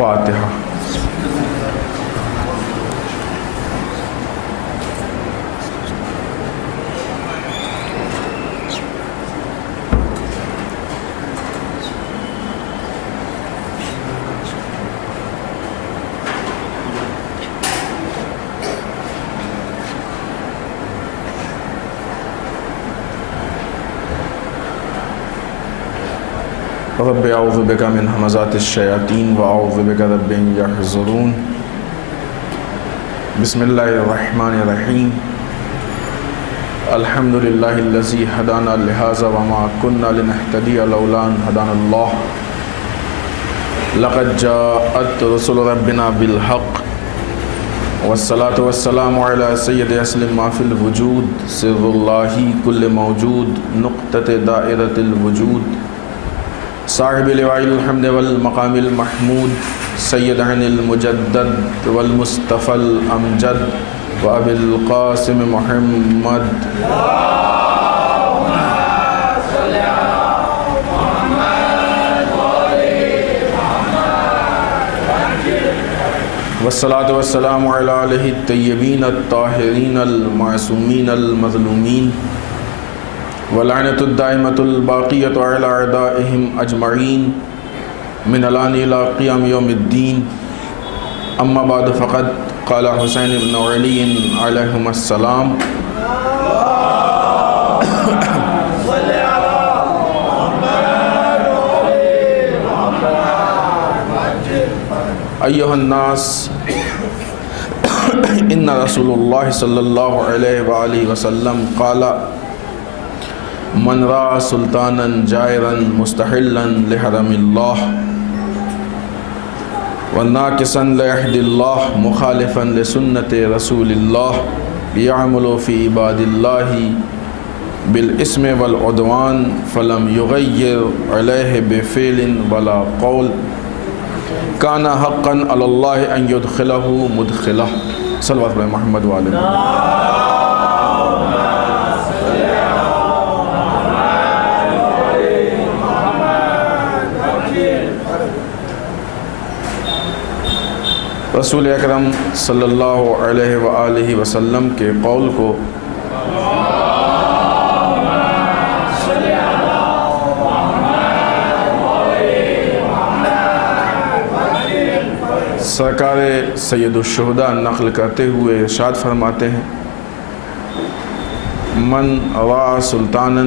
فاتحہ۔ رب اعوذ بک من ہمزات الشیاطین واعوذ بک رب ان یحضرون۔ بسم اللہ الرحمن الرحیم۔ الحمد للہ الذی ہدانا لہذا وما کنا لنہتدی لولا ان ہدانا اللہ۔ لقد جاءت رسل ربنا بالحق والصلاة والسلام علی سید اصل ما فی الوجود سر اللہ کل موجود نقطۃ دائرۃ الوجود صاحب لواء الحمد والمقام المحمود سیدنا المجدد والمصطفى الامجد وابی القاسم محمد والصلاة والسلام علی آلہ الطیبین الطاہرین المعصومین المظلومین ولعنۃ الدائمۃ الباقیۃ علی اعدائہم اجمعین من الان الی قیام یوم الدین۔ اما بعد فقد قال حسین بن علی علیہم السلام ایھا الناس ان رسول اللہ صلی اللہ علیہ وآلہ وسلم قال من رأى سلطانا جائرا مستحلا لحرم اللہ وناکسا لعہد اللہ مخالفا لسنت رسول اللہ یعمل فی عباد اللہ بالاسم والعدوان فلم یغیر علیہ بفعل ولا قول کان حقا علی اللہ ان یدخلہ مدخلہ۔ صلوات علی محمد وعلی رسول اکرم صلی اللہ علیہ وآلہ وسلم کے قول کو سرکار سید الشہداء نقل کرتے ہوئے ارشاد فرماتے ہیں من رأى سلطانا،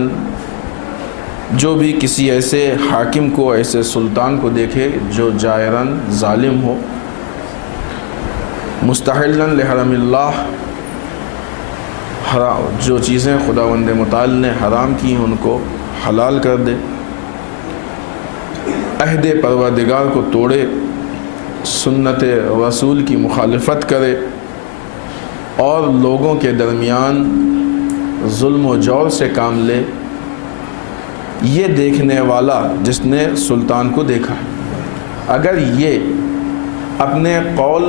جو بھی کسی ایسے حاکم کو، ایسے سلطان کو دیکھے جو جائرن ظالم ہو، مستحلا لحرم اللہ، جو چیزیں خداوند متعال نے حرام کی ہیں ان کو حلال کر دے، عہد پروردگار کو توڑے، سنت رسول کی مخالفت کرے اور لوگوں کے درمیان ظلم و جور سے کام لے، یہ دیکھنے والا جس نے سلطان کو دیکھا اگر یہ اپنے قول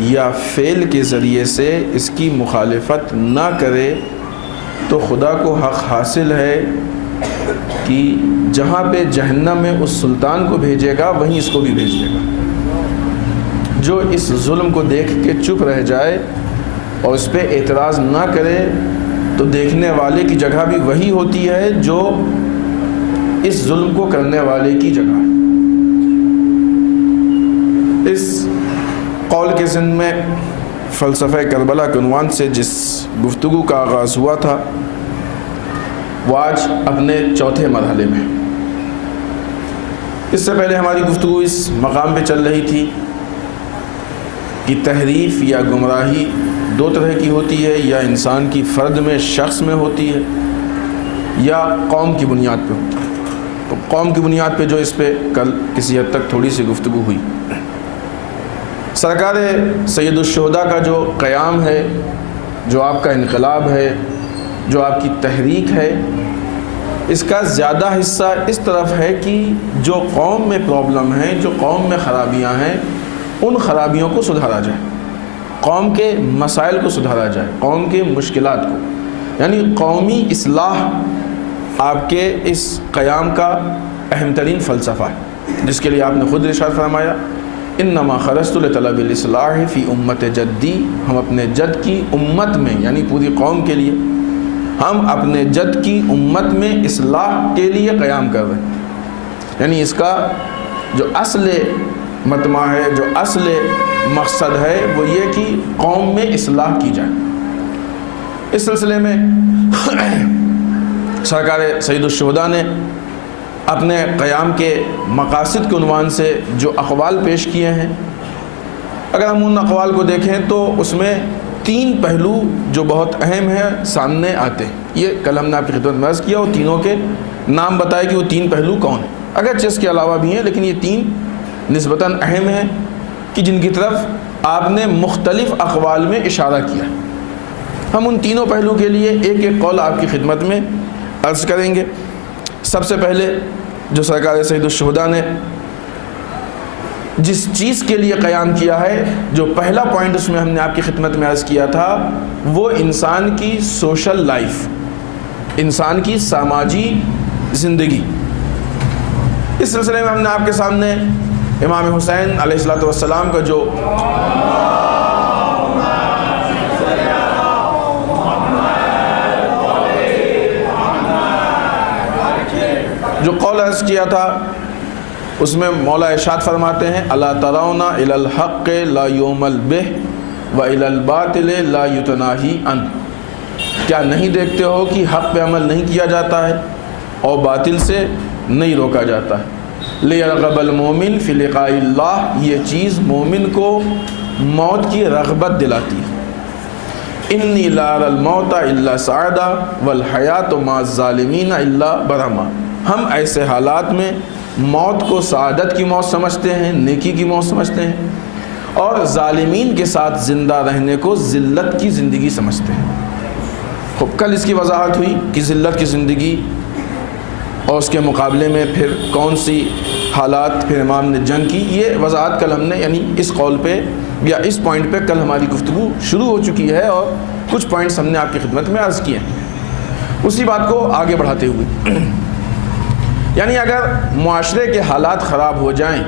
یا فعل کے ذریعے سے اس کی مخالفت نہ کرے تو خدا کو حق حاصل ہے کہ جہاں پہ جہنم میں اس سلطان کو بھیجے گا وہیں اس کو بھی بھیج دے گا۔ جو اس ظلم کو دیکھ کے چپ رہ جائے اور اس پہ اعتراض نہ کرے تو دیکھنے والے کی جگہ بھی وہی ہوتی ہے جو اس ظلم کو کرنے والے کی جگہ ہے۔ اس قول کے ضمن میں فلسفہ کربلا کے عنوان سے جس گفتگو کا آغاز ہوا تھا وہ آج اپنے چوتھے مرحلے میں۔ اس سے پہلے ہماری گفتگو اس مقام پہ چل رہی تھی کہ تحریف یا گمراہی دو طرح کی ہوتی ہے، یا انسان کی فرد میں، شخص میں ہوتی ہے، یا قوم کی بنیاد پہ ہوتی ہے۔ تو قوم کی بنیاد پہ جو اس پہ کل کسی حد تک تھوڑی سی گفتگو ہوئی، سرکار سید الشہداء کا جو قیام ہے، جو آپ کا انقلاب ہے، جو آپ کی تحریک ہے، اس کا زیادہ حصہ اس طرف ہے کہ جو قوم میں پرابلم ہیں، جو قوم میں خرابیاں ہیں، ان خرابیوں کو سدھارا جائے، قوم کے مسائل کو سدھارا جائے، قوم کے مشکلات کو، یعنی قومی اصلاح آپ کے اس قیام کا اہم ترین فلسفہ ہے، جس کے لیے آپ نے خود ارشاد فرمایا انما خرجت لطلب الاصلاح فی امت جدی، ہم اپنے جد کی امت میں یعنی پوری قوم کے لیے، ہم اپنے جد کی امت میں اصلاح کے لیے قیام کر رہے ہیں۔ یعنی اس کا جو اصل مطمع ہے، جو اصل مقصد ہے وہ یہ کہ قوم میں اصلاح کی جائے۔ اس سلسلے میں سرکار سید الشہداء نے اپنے قیام کے مقاصد کے عنوان سے جو اقوال پیش کیے ہیں، اگر ہم ان اقوال کو دیکھیں تو اس میں 3 پہلو جو بہت اہم ہیں سامنے آتے ہیں۔ یہ کل ہم نے آپ کی خدمت میں عرض کیا اور تینوں کے نام بتائے کہ وہ 3 پہلو کون ہیں، اگرچہ اس کے علاوہ بھی ہیں لیکن یہ 3 نسبتاً اہم ہیں کہ جن کی طرف آپ نے مختلف اقوال میں اشارہ کیا۔ ہم ان تینوں پہلو کے لیے ایک ایک قول آپ کی خدمت میں عرض کریں گے۔ سب سے پہلے جو سرکار سید الشہداء نے جس چیز کے لیے قیام کیا ہے، جو پہلا پوائنٹ اس میں ہم نے آپ کی خدمت میں عرض کیا تھا، وہ انسان کی سوشل لائف، انسان کی سماجی زندگی۔ اس سلسلے میں ہم نے آپ کے سامنے امام حسین علیہ السلام کا جو قول عرض کیا تھا، اس میں مولا ارشاد فرماتے ہیں الا ترون الی الحق لا یعمل بہ والی الباطل لا یتناہی عنہ، کیا نہیں دیکھتے ہو کہ حق پہ عمل نہیں کیا جاتا ہے اور باطل سے نہیں روکا جاتا ہے۔ لیرغب المومن فی لقاء اللہ، یہ چیز مومن کو موت کی رغبت دلاتی ہے۔ انی لا اری الموت الا سعادہ والحیات مع الظالمین الا برہما، ہم ایسے حالات میں موت کو سعادت کی موت سمجھتے ہیں، نیکی کی موت سمجھتے ہیں، اور ظالمین کے ساتھ زندہ رہنے کو ذلت کی زندگی سمجھتے ہیں۔ خب کل اس کی وضاحت ہوئی کہ ذلت کی زندگی اور اس کے مقابلے میں پھر کون سی حالات، پھر امام نے جنگ کی، یہ وضاحت کل ہم نے یعنی اس قول پہ یا اس پوائنٹ پہ کل ہماری گفتگو شروع ہو چکی ہے اور کچھ پوائنٹس ہم نے آپ کی خدمت میں عرض کیے ہیں۔ اسی بات کو آگے بڑھاتے ہوئے یعنی اگر معاشرے کے حالات خراب ہو جائیں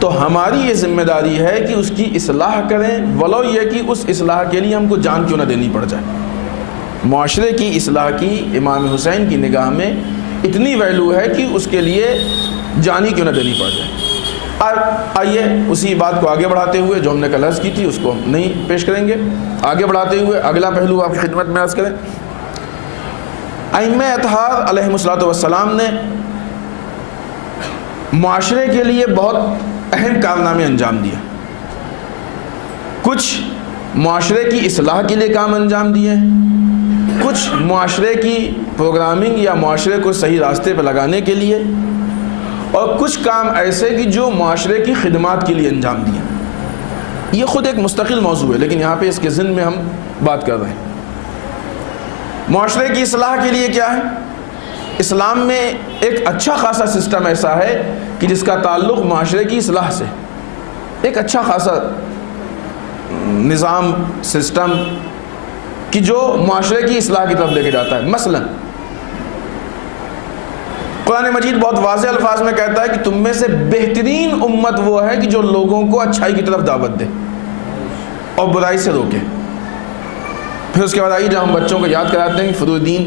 تو ہماری یہ ذمہ داری ہے کہ اس کی اصلاح کریں، ولو یہ کہ اس اصلاح کے لیے ہم کو جان کیوں نہ دینی پڑ جائے۔ معاشرے کی اصلاح کی امام حسین کی نگاہ میں اتنی ویلو ہے کہ اس کے لیے جان ہی کیوں نہ دینی پڑ جائے۔ آئیے اسی بات کو آگے بڑھاتے ہوئے جو ہم نے کل عرض کی تھی اس کو ہم نہیں پیش کریں گے، آگے بڑھاتے ہوئے اگلا پہلو آپ کی خدمت میں عرض کریں۔ ائمہ اطہار علیہم السلام نے معاشرے کے لیے بہت اہم کارنامے انجام دیے، کچھ معاشرے کی اصلاح کے لیے کام انجام دیے، کچھ معاشرے کی پروگرامنگ یا معاشرے کو صحیح راستے پہ لگانے کے لیے، اور کچھ کام ایسے کہ جو معاشرے کی خدمات کے لیے انجام دیے۔ یہ خود ایک مستقل موضوع ہے لیکن یہاں پہ اس کے ضمن میں ہم بات کر رہے ہیں۔ معاشرے کی اصلاح کے لیے کیا ہے؟ اسلام میں ایک اچھا خاصا سسٹم ایسا ہے کہ جس کا تعلق معاشرے کی اصلاح سے، ایک اچھا خاصا نظام سسٹم کہ جو معاشرے کی اصلاح کی طرف لے کے جاتا ہے۔ مثلا قرآن مجید بہت واضح الفاظ میں کہتا ہے کہ تم میں سے بہترین امت وہ ہے کہ جو لوگوں کو اچھائی کی طرف دعوت دے اور برائی سے روکے۔ پھر اس کے بعد آئیے جب ہم بچوں کو یاد کراتے ہیں کہ فروع دین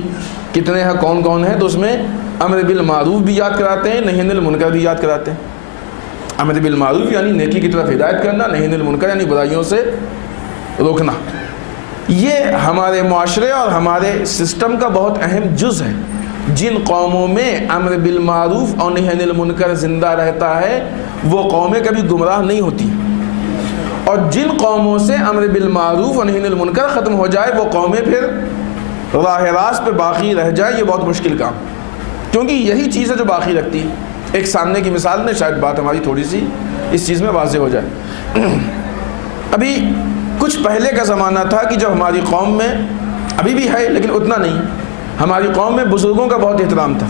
کتنے ہیں، کون کون ہیں، تو اس میں امر بالمعروف بھی یاد کراتے ہیں، نہی عن المنکر بھی یاد کراتے ہیں۔ امر بالمعروف یعنی نیکی کی طرف ہدایت کرنا، نہی عن المنکر یعنی برائیوں سے روکنا۔ یہ ہمارے معاشرے اور ہمارے سسٹم کا بہت اہم جز ہے۔ جن قوموں میں امر بالمعروف اور نہی عن المنکر زندہ رہتا ہے وہ قومیں کبھی گمراہ نہیں ہوتی، اور جن قوموں سے امر بالمعروف اور نہی عن المنکر ختم ہو جائے وہ قومیں پھر راہ راست پہ باقی رہ جائیں، یہ بہت مشکل کام، کیونکہ یہی چیز ہے جو باقی رکھتی ہے۔ ایک سامنے کی مثال نے شاید بات ہماری تھوڑی سی اس چیز میں واضح ہو جائے۔ ابھی کچھ پہلے کا زمانہ تھا کہ جب ہماری قوم میں، ابھی بھی ہے لیکن اتنا نہیں، ہماری قوم میں بزرگوں کا بہت احترام تھا۔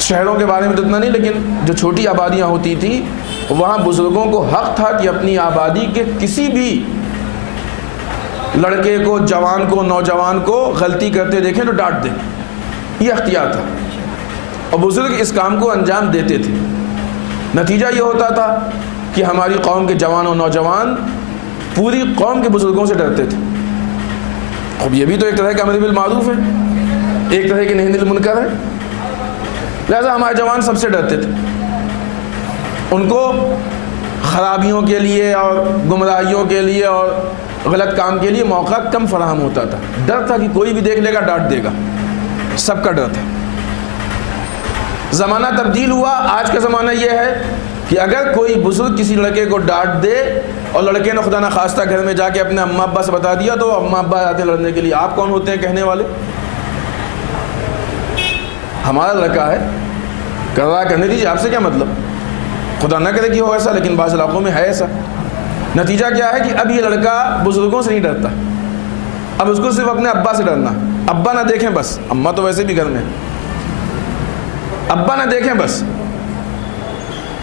شہروں کے بارے میں تو اتنا نہیں، لیکن جو چھوٹی آبادیاں ہوتی تھی وہاں بزرگوں کو حق تھا کہ اپنی آبادی کے کسی بھی لڑکے کو، جوان کو، نوجوان کو غلطی کرتے دیکھیں تو ڈانٹ دیں، یہ اختیار تھا، اور بزرگ اس کام کو انجام دیتے تھے۔ نتیجہ یہ ہوتا تھا کہ ہماری قوم کے جوان و نوجوان پوری قوم کے بزرگوں سے ڈرتے تھے. اب یہ بھی تو ایک طرح کا امر بالمعروف ہے, ایک طرح کی نہی عن المنکر ہے. لہذا ہمارے جوان سب سے ڈرتے تھے. ان کو خرابیوں کے لیے اور گمراہیوں کے لیے اور غلط کام کے لیے موقع کم فراہم ہوتا تھا. ڈر تھا کہ کوئی بھی دیکھ لے گا ڈانٹ دے گا, سب کا ڈر تھا. زمانہ تبدیل ہوا. آج کا زمانہ یہ ہے کہ اگر کوئی بزرگ کسی لڑکے کو ڈانٹ دے اور لڑکے نے خدا نخواستہ گھر میں جا کے اپنے اماں ابا سے بتا دیا تو اماں ابا آتے ہیں لڑنے کے لیے. آپ کون ہوتے ہیں کہنے والے؟ ہمارا لڑکا ہے, کر رہا کرنے دیجیے, آپ سے کیا مطلب. خدا نہ کرے کہ ہو ایسا, لیکن بعض علاقوں میں ہے ایسا. نتیجہ کیا ہے کہ اب یہ لڑکا بزرگوں سے نہیں ڈرتا, اب اس کو صرف اپنے ابا سے ڈرنا. ابا نہ دیکھیں بس, اماں تو ویسے بھی گھر میں, ابا نہ دیکھیں بس.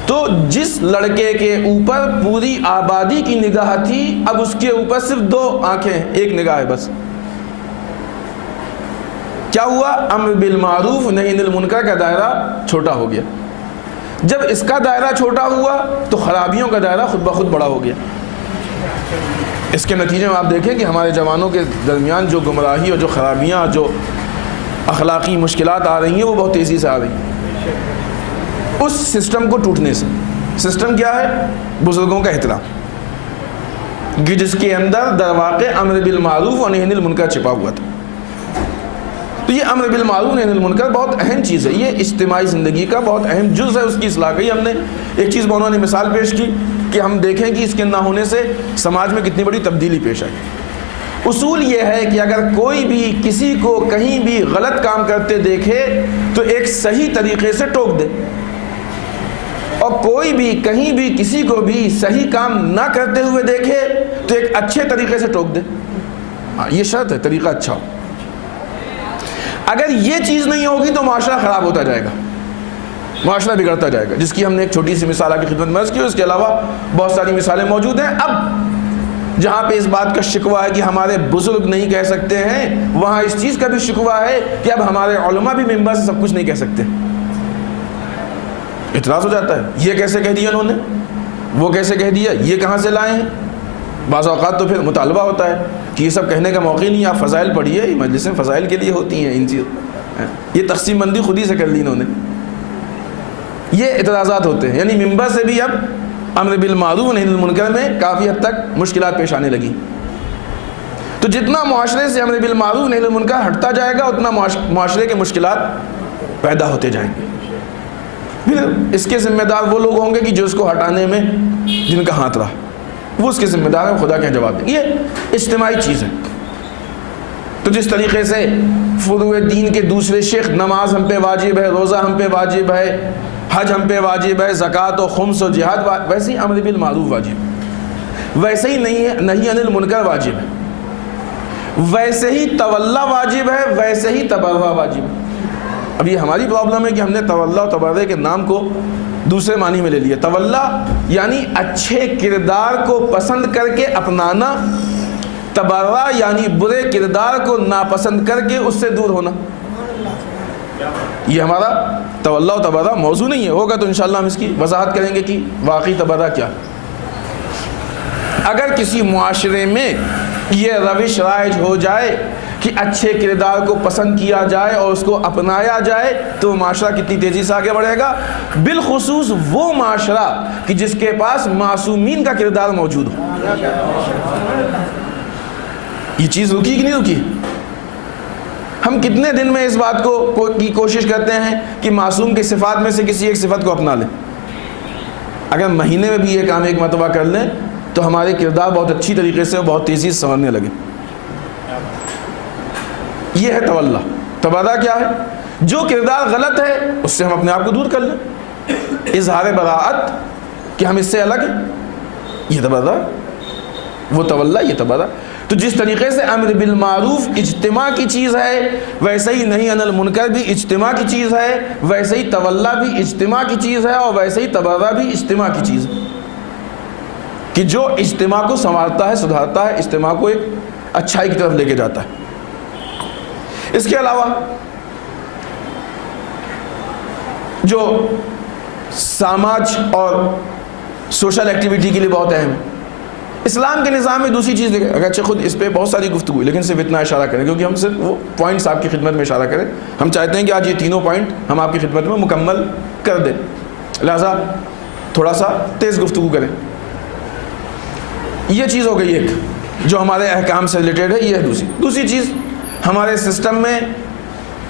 تو جس لڑکے کے اوپر پوری آبادی کی نگاہ تھی, اب اس کے اوپر صرف 2 آنکھیں ہیں, ایک نگاہ ہے بس. کیا ہوا؟ امر بالمعروف نہی عن المنکر کا دائرہ چھوٹا ہو گیا. جب اس کا دائرہ چھوٹا ہوا تو خرابیوں کا دائرہ خود بخود بڑا ہو گیا. اس کے نتیجے میں آپ دیکھیں کہ ہمارے جوانوں کے درمیان جو گمراہی اور جو خرابیاں, جو اخلاقی مشکلات آ رہی ہیں, وہ بہت تیزی سے آ رہی ہیں اس سسٹم کو ٹوٹنے سے. سسٹم کیا ہے؟ بزرگوں کا احترام, کہ جس کے اندر در واقع امر بالمعروف اور نہی عن المنکر چھپا ہوا تھا. تو یہ امر بالمعروف نہی عن المنکر بہت اہم چیز ہے, یہ اجتماعی زندگی کا بہت اہم جز ہے, اس کی اصلاح کی. ہم نے ایک چیز مولانا نے مثال پیش کی کہ ہم دیکھیں کہ اس کے نہ ہونے سے سماج میں کتنی بڑی تبدیلی پیش آئی. اصول یہ ہے کہ اگر کوئی بھی کسی کو کہیں بھی غلط کام کرتے دیکھے تو ایک صحیح طریقے سے ٹوک دے, اور کوئی بھی کہیں بھی کسی کو بھی صحیح کام نہ کرتے ہوئے دیکھے تو ایک اچھے طریقے سے ٹوک دے. یہ شرط ہے, طریقہ اچھا ہو. اگر یہ چیز نہیں ہوگی تو معاشرہ خراب ہوتا جائے گا, معاشرہ بگڑتا جائے گا, جس کی ہم نے ایک چھوٹی سی مثال آپ کی خدمت میں عرض کی. اس کے علاوہ بہت ساری مثالیں موجود ہیں. اب جہاں پہ اس بات کا شکوہ ہے کہ ہمارے بزرگ نہیں کہہ سکتے ہیں, وہاں اس چیز کا بھی شکوہ ہے کہ اب ہمارے علماء بھی ممبر سے سب کچھ نہیں کہہ سکتے. اعتراض ہو جاتا ہے, یہ کیسے کہہ دیا انہوں نے, وہ کیسے کہہ دیا, یہ کہاں سے لائے ہیں. بعض اوقات تو پھر مطالبہ ہوتا ہے کہ یہ سب کہنے کا موقع نہیں ہے, آپ فضائل پڑھیے, یہ مجلسیں فضائل کے لیے ہوتی ہیں. ان چیز یہ تقسیم بندی خود ہی سے کر لی انہوں نے. یہ اعتراضات ہوتے ہیں. یعنی ممبر سے بھی اب امر بالمعروف نہی عن المنکر میں کافی حد تک مشکلات پیش آنے لگی. تو جتنا معاشرے سے امر بالمعروف نہی عن المنکر ہٹتا جائے گا اتنا معاشرے کے مشکلات پیدا ہوتے جائیں گے. پھر اس کے ذمہ دار وہ لوگ ہوں گے کہ جو اس کو ہٹانے میں جن کا ہاتھ رہا, وہ اس کے ذمہ دار ہیں, خدا کے جواب دیں. یہ اجتماعی چیز ہے. تو جس طریقے سے فروع دین کے دوسرے شیخ, نماز ہم پہ واجب ہے, روزہ ہم پہ واجب ہے, حج ہم پہ واجب ہے, زکوٰۃ و خمس و جہاد, ویسے ہی امر بالمعروف واجب ہے, ویسے ہی نہی عن المنکر واجب ہے, ویسے ہی تولا واجب ہے, ویسے ہی تبرع واجب ہے. اب یہ ہماری پرابلم ہے کہ ہم نے تولا و تبرع کے نام کو دوسرے معنی میں لے لیا. تولا یعنی اچھے کردار کو پسند کر کے اپنانا, تبرع یعنی برے کردار کو ناپسند کر کے اس سے دور ہونا. یہ ہمارا تولا و تبرع موضوع نہیں ہے, ہوگا تو انشاءاللہ ہم اس کی وضاحت کریں گے کہ واقعی تبرع کیا. اگر کسی معاشرے میں یہ روش رائج ہو جائے کہ اچھے کردار کو پسند کیا جائے اور اس کو اپنایا جائے تو معاشرہ کتنی تیزی سے آگے بڑھے گا. بالخصوص وہ معاشرہ کہ جس کے پاس معصومین کا کردار موجود ہو. یہ چیز رکی کہ نہیں رکی؟ ہم کتنے دن میں اس بات کو کی کوشش کرتے ہیں کہ معصوم کی صفات میں سے کسی ایک صفت کو اپنا لیں. اگر مہینے میں بھی یہ کام ایک مرتبہ کر لیں تو ہمارے کردار بہت اچھی طریقے سے اور بہت تیزی سے سنورنے لگے. یہ ہے تولا. تبرع کیا ہے؟ جو کردار غلط ہے اس سے ہم اپنے آپ کو دور کر لیں, اظہار براءت کہ ہم اس سے الگ ہیں, یہ تبرع. وہ تولا, یہ تبرع. تو جس طریقے سے امر بالمعروف اجتماع کی چیز ہے, ویسے ہی نہی عن المنکر بھی اجتماع کی چیز ہے, ویسے ہی تولا بھی اجتماع کی چیز ہے, اور ویسے ہی تبرع بھی اجتماع کی چیز ہے کہ جو اجتماع کو سنوارتا ہے, سدھارتا ہے, اجتماع کو ایک اچھائی کی طرف لے کے جاتا ہے. اس کے علاوہ جو سماج اور سوشل ایکٹیویٹی کے لیے بہت اہم ہے. اسلام کے نظام میں دوسری چیز دیکھیں, اگرچہ خود اس پہ بہت ساری گفتگو ہے لیکن صرف اتنا اشارہ کریں کیونکہ ہم صرف وہ پوائنٹس آپ کی خدمت میں اشارہ کریں. ہم چاہتے ہیں کہ آج یہ تینوں پوائنٹ ہم آپ کی خدمت میں مکمل کر دیں, لہٰذا تھوڑا سا تیز گفتگو کریں. یہ چیز ہو گئی ایک جو ہمارے احکام سے ریلیٹڈ ہے, یہ ہے دوسری چیز ہمارے سسٹم میں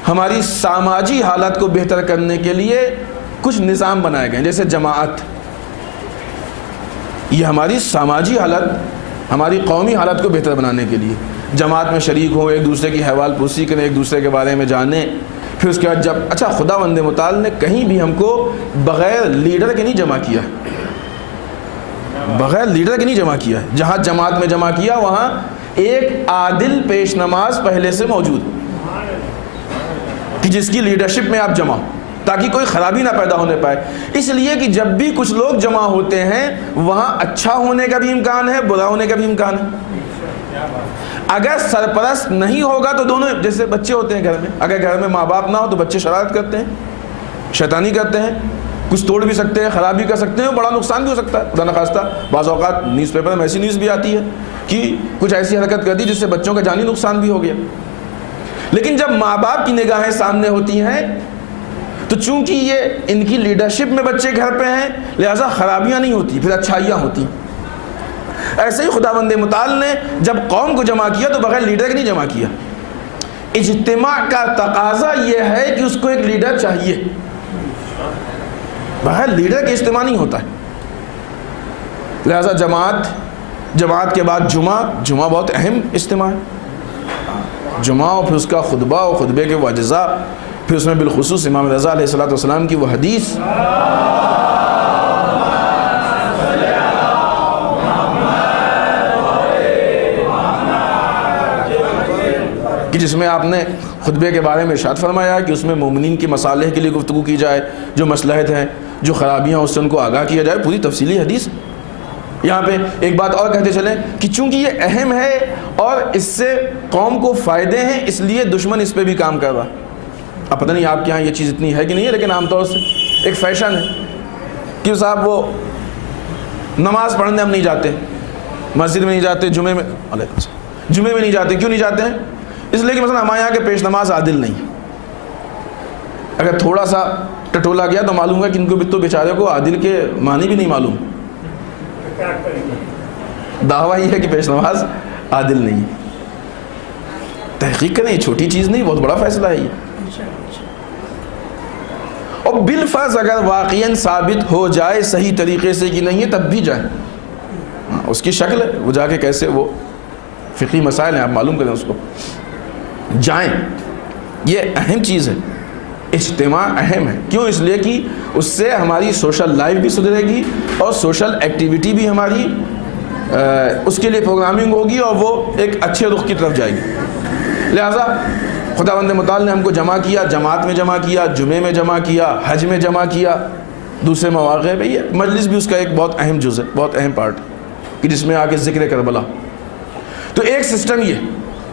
ہماری سماجی حالت کو بہتر کرنے کے لیے کچھ نظام بنائے گئے ہیں, جیسے جماعت. یہ ہماری سماجی حالت, ہماری قومی حالت کو بہتر بنانے کے لیے جماعت میں شریک ہوں, ایک دوسرے کی حوال پرسی کریں, ایک دوسرے کے بارے میں جانیں. پھر اس کے بعد جب اچھا خداوند متعال نے کہیں بھی ہم کو بغیر لیڈر کے نہیں جمع کیا, بغیر لیڈر کے نہیں جمع کیا ہے. جہاں جماعت میں جمع کیا وہاں ایک عادل پیش نماز پہلے سے موجود کہ جس کی لیڈرشپ میں آپ جمع, تاکہ کوئی خرابی نہ پیدا ہونے پائے. اس لیے کہ جب بھی کچھ لوگ جمع ہوتے ہیں وہاں اچھا ہونے کا بھی امکان ہے, برا ہونے کا بھی امکان ہے. اگر سرپرست نہیں ہوگا تو دونوں, جیسے بچے ہوتے ہیں گھر میں, اگر گھر میں ماں باپ نہ ہو تو بچے شرارت کرتے ہیں, شیطانی کرتے ہیں, کچھ توڑ بھی سکتے ہیں, خراب بھی کر سکتے ہیں, بڑا نقصان بھی ہو سکتا ہے. خدا نخواستہ بعض اوقات نیوز پیپر میں ایسی نیوز بھی آتی ہے کہ کچھ ایسی حرکت کر دی جس سے بچوں کا جانی نقصان بھی ہو گیا. لیکن جب ماں باپ کی نگاہیں سامنے ہوتی ہیں تو چونکہ یہ ان کی لیڈرشپ میں بچے گھر پہ ہیں لہٰذا خرابیاں نہیں ہوتی, پھر اچھائیاں ہوتی. ایسے ہی خداوند متعال نے جب قوم کو جمع کیا تو بغیر لیڈر کے نہیں جمع کیا. اجتماع کا تقاضا یہ ہے کہ اس کو ایک لیڈر چاہیے, بغیر لیڈر کے اجتماع نہیں ہوتا ہے. لہذا جماعت کے بعد جمعہ بہت اہم اجتماع ہے. جمعہ اور پھر اس کا خطبہ اور خطبے کے وہ اجزاء, پھر اس میں بالخصوص امام رضا علیہ الصلوۃ والسلام کی وہ حدیث کہ جس میں آپ نے خطبے کے بارے میں ارشاد فرمایا کہ اس میں مومنین کی مصالح کے لیے گفتگو کی جائے, جو مصلحت ہیں, جو خرابیاں اس سے ان کو آگاہ کیا جائے. پوری تفصیلی حدیث. یہاں پہ ایک بات اور کہتے چلیں کہ چونکہ یہ اہم ہے اور اس سے قوم کو فائدے ہیں اس لیے دشمن اس پہ بھی کام کر رہا. اب پتہ نہیں آپ کے یہاں یہ چیز اتنی ہے کہ نہیں ہے, لیکن عام طور سے ایک فیشن ہے کہ صاحب وہ نماز پڑھنے ہم نہیں جاتے, مسجد میں نہیں جاتے, جمعے میں نہیں جاتے. کیوں نہیں جاتے ہیں؟ اس لیے کہ مثلا ہمارے یہاں کے پیش نماز عادل نہیں. اگر تھوڑا سا ٹٹولا گیا تو معلوم ہے کہ ان کو بھی تو بیچارے کو عادل کے معنی بھی نہیں معلوم. دعویٰ یہ ہے کہ پیش نماز عادل نہیں. تحقیق کریں, یہ چھوٹی چیز نہیں, بہت بڑا فیصلہ ہے یہ. اور بالفرض اگر واقعاً ثابت ہو جائے صحیح طریقے سے کہ نہیں ہے تب بھی جائیں. اس کی شکل ہے, وہ جا کے کیسے, وہ فقہی مسائل ہیں, آپ معلوم کریں اس کو, جائیں. یہ اہم چیز ہے, اجتماع اہم ہے. کیوں؟ اس لیے کہ اس سے ہماری سوشل لائف بھی سدھرے گی اور سوشل ایکٹیویٹی بھی ہماری اس کے لیے پروگرامنگ ہوگی اور وہ ایک اچھے رخ کی طرف جائے گی. لہٰذا خداوند متعال نے ہم کو جمع کیا, جماعت میں جمع کیا, جمعے میں جمع کیا, حج میں جمع کیا, دوسرے مواقع پہ. یہ مجلس بھی اس کا ایک بہت اہم جز ہے, بہت اہم پارٹ کہ جس میں آ کے ذکر کربلا. تو ایک سسٹم یہ,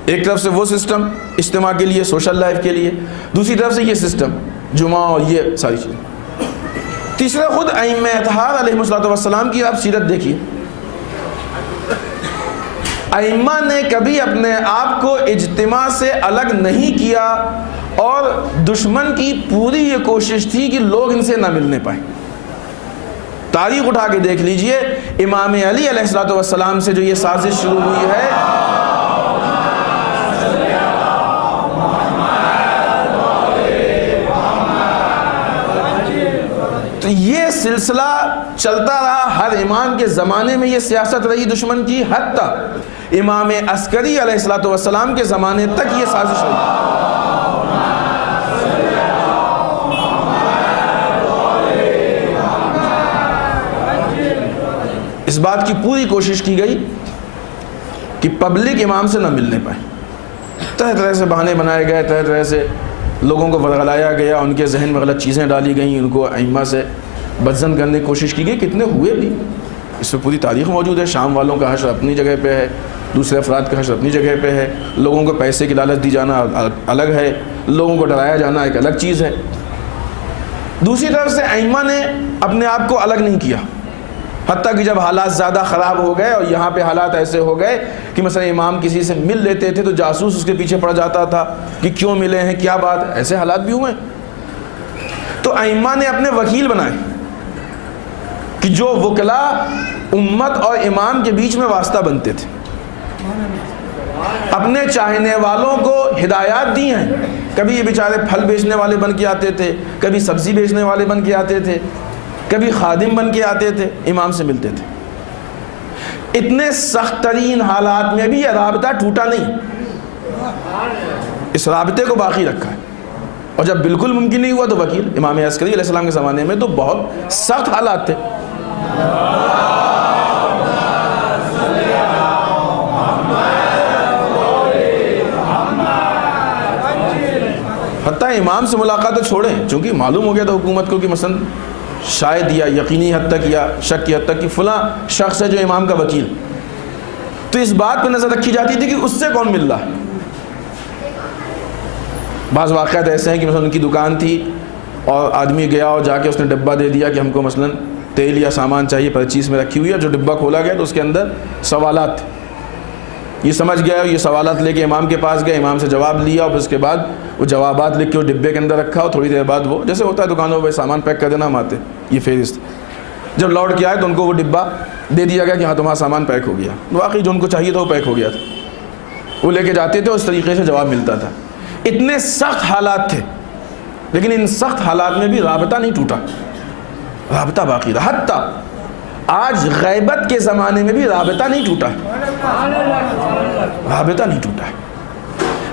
ایک طرف سے وہ سسٹم اجتماع کے لیے, سوشل لائف کے لیے, دوسری طرف سے یہ سسٹم جمعہ اور یہ ساری چیزیں. تیسرا خود ائمہ اطہار علیہ الصلوۃ والسلام کی آپ سیرت دیکھیے. ائمہ نے کبھی اپنے آپ کو اجتماع سے الگ نہیں کیا اور دشمن کی پوری یہ کوشش تھی کہ لوگ ان سے نہ ملنے پائیں. تاریخ اٹھا کے دیکھ لیجئے, امام علی علیہ الصلوۃ والسلام سے جو یہ سازش شروع ہوئی ہے, تو یہ سلسلہ چلتا رہا. ہر امام کے زمانے میں یہ سیاست رہی دشمن کی, حتی امام عسکری علیہ الصلوۃ والسلام کے زمانے تک یہ سازش رہی. اس بات کی پوری کوشش کی گئی کہ پبلک امام سے نہ ملنے پائے. طرح طرح سے بہانے بنائے گئے, طرح طرح سے لوگوں کو ورغلایا گیا, ان کے ذہن میں غلط چیزیں ڈالی گئیں, ان کو ائمہ سے بدظن کرنے کی کوشش کی گئی. کتنے ہوئے بھی, اس میں پوری تاریخ موجود ہے. شام والوں کا حشر اپنی جگہ پہ ہے, دوسرے افراد کا حشر اپنی جگہ پہ ہے. لوگوں کو پیسے کی لالچ دی جانا الگ ہے, لوگوں کو ڈرایا جانا ایک الگ چیز ہے. دوسری طرف سے ائمہ نے اپنے آپ کو الگ نہیں کیا، حتیٰ کہ جب حالات زیادہ خراب ہو گئے اور یہاں پہ حالات ایسے ہو گئے کہ مثلا امام کسی سے مل لیتے تھے تو جاسوس اس کے پیچھے پڑ جاتا تھا کہ کیوں ملے ہیں، کیا بات ہے، ایسے حالات بھی ہوئے. تو ائمہ نے اپنے وکیل بنائے کہ جو وکلا امت اور امام کے بیچ میں واسطہ بنتے تھے، اپنے چاہنے والوں کو ہدایات دی ہیں. کبھی یہ بیچارے پھل بیچنے والے بن کے آتے تھے، کبھی سبزی بیچنے والے بن کے آتے تھے، کبھی خادم بن کے آتے تھے، امام سے ملتے تھے. اتنے سخت ترین حالات میں بھی یہ رابطہ ٹوٹا نہیں، اس رابطے کو باقی رکھا ہے. اور جب بالکل ممکن نہیں ہوا تو وکیل امام عسکری علیہ السلام کے زمانے میں تو بہت سخت حالات تھے. حتیٰ امام سے ملاقات تو چھوڑیں، چونکہ معلوم ہو گیا تھا حکومت کو کہ مثلا شاید یا یقینی حد تک یا شک کی حد تک کہ فلاں شخص ہے جو امام کا وکیل، تو اس بات پہ نظر رکھی جاتی تھی کہ اس سے کون مل رہا ہے. بعض واقعات ایسے ہیں کہ مثلا ان کی دکان تھی اور آدمی گیا اور جا کے اس نے ڈبہ دے دیا کہ ہم کو مثلا تیل یا سامان چاہیے، پرچیز میں رکھی ہوئی ہے. جو ڈبہ کھولا گیا تو اس کے اندر سوالات تھے. یہ سمجھ گیا، یہ سوالات لے کے امام کے پاس گئے، امام سے جواب لیا اور پھر اس کے بعد وہ جوابات لکھ کے وہ ڈبے کے اندر رکھا اور تھوڑی دیر بعد وہ جیسے ہوتا ہے دکانوں پہ سامان پیک کر دینا، ہم آتے یہ فہرست. جب لوٹ کے آئے تو ان کو وہ ڈبہ دے دیا گیا کہ ہاں تمہارا سامان پیک ہو گیا. واقعی جو ان کو چاہیے تھا وہ پیک ہو گیا تھا. وہ لے کے جاتے تھے، اس طریقے سے جواب ملتا تھا. اتنے سخت حالات تھے، لیکن ان سخت حالات میں بھی رابطہ نہیں ٹوٹا، رابطہ باقی رہا. حتیٰ آج غیبت کے زمانے میں بھی رابطہ نہیں ٹوٹا ہے، رابطہ نہیں ٹوٹا ہے.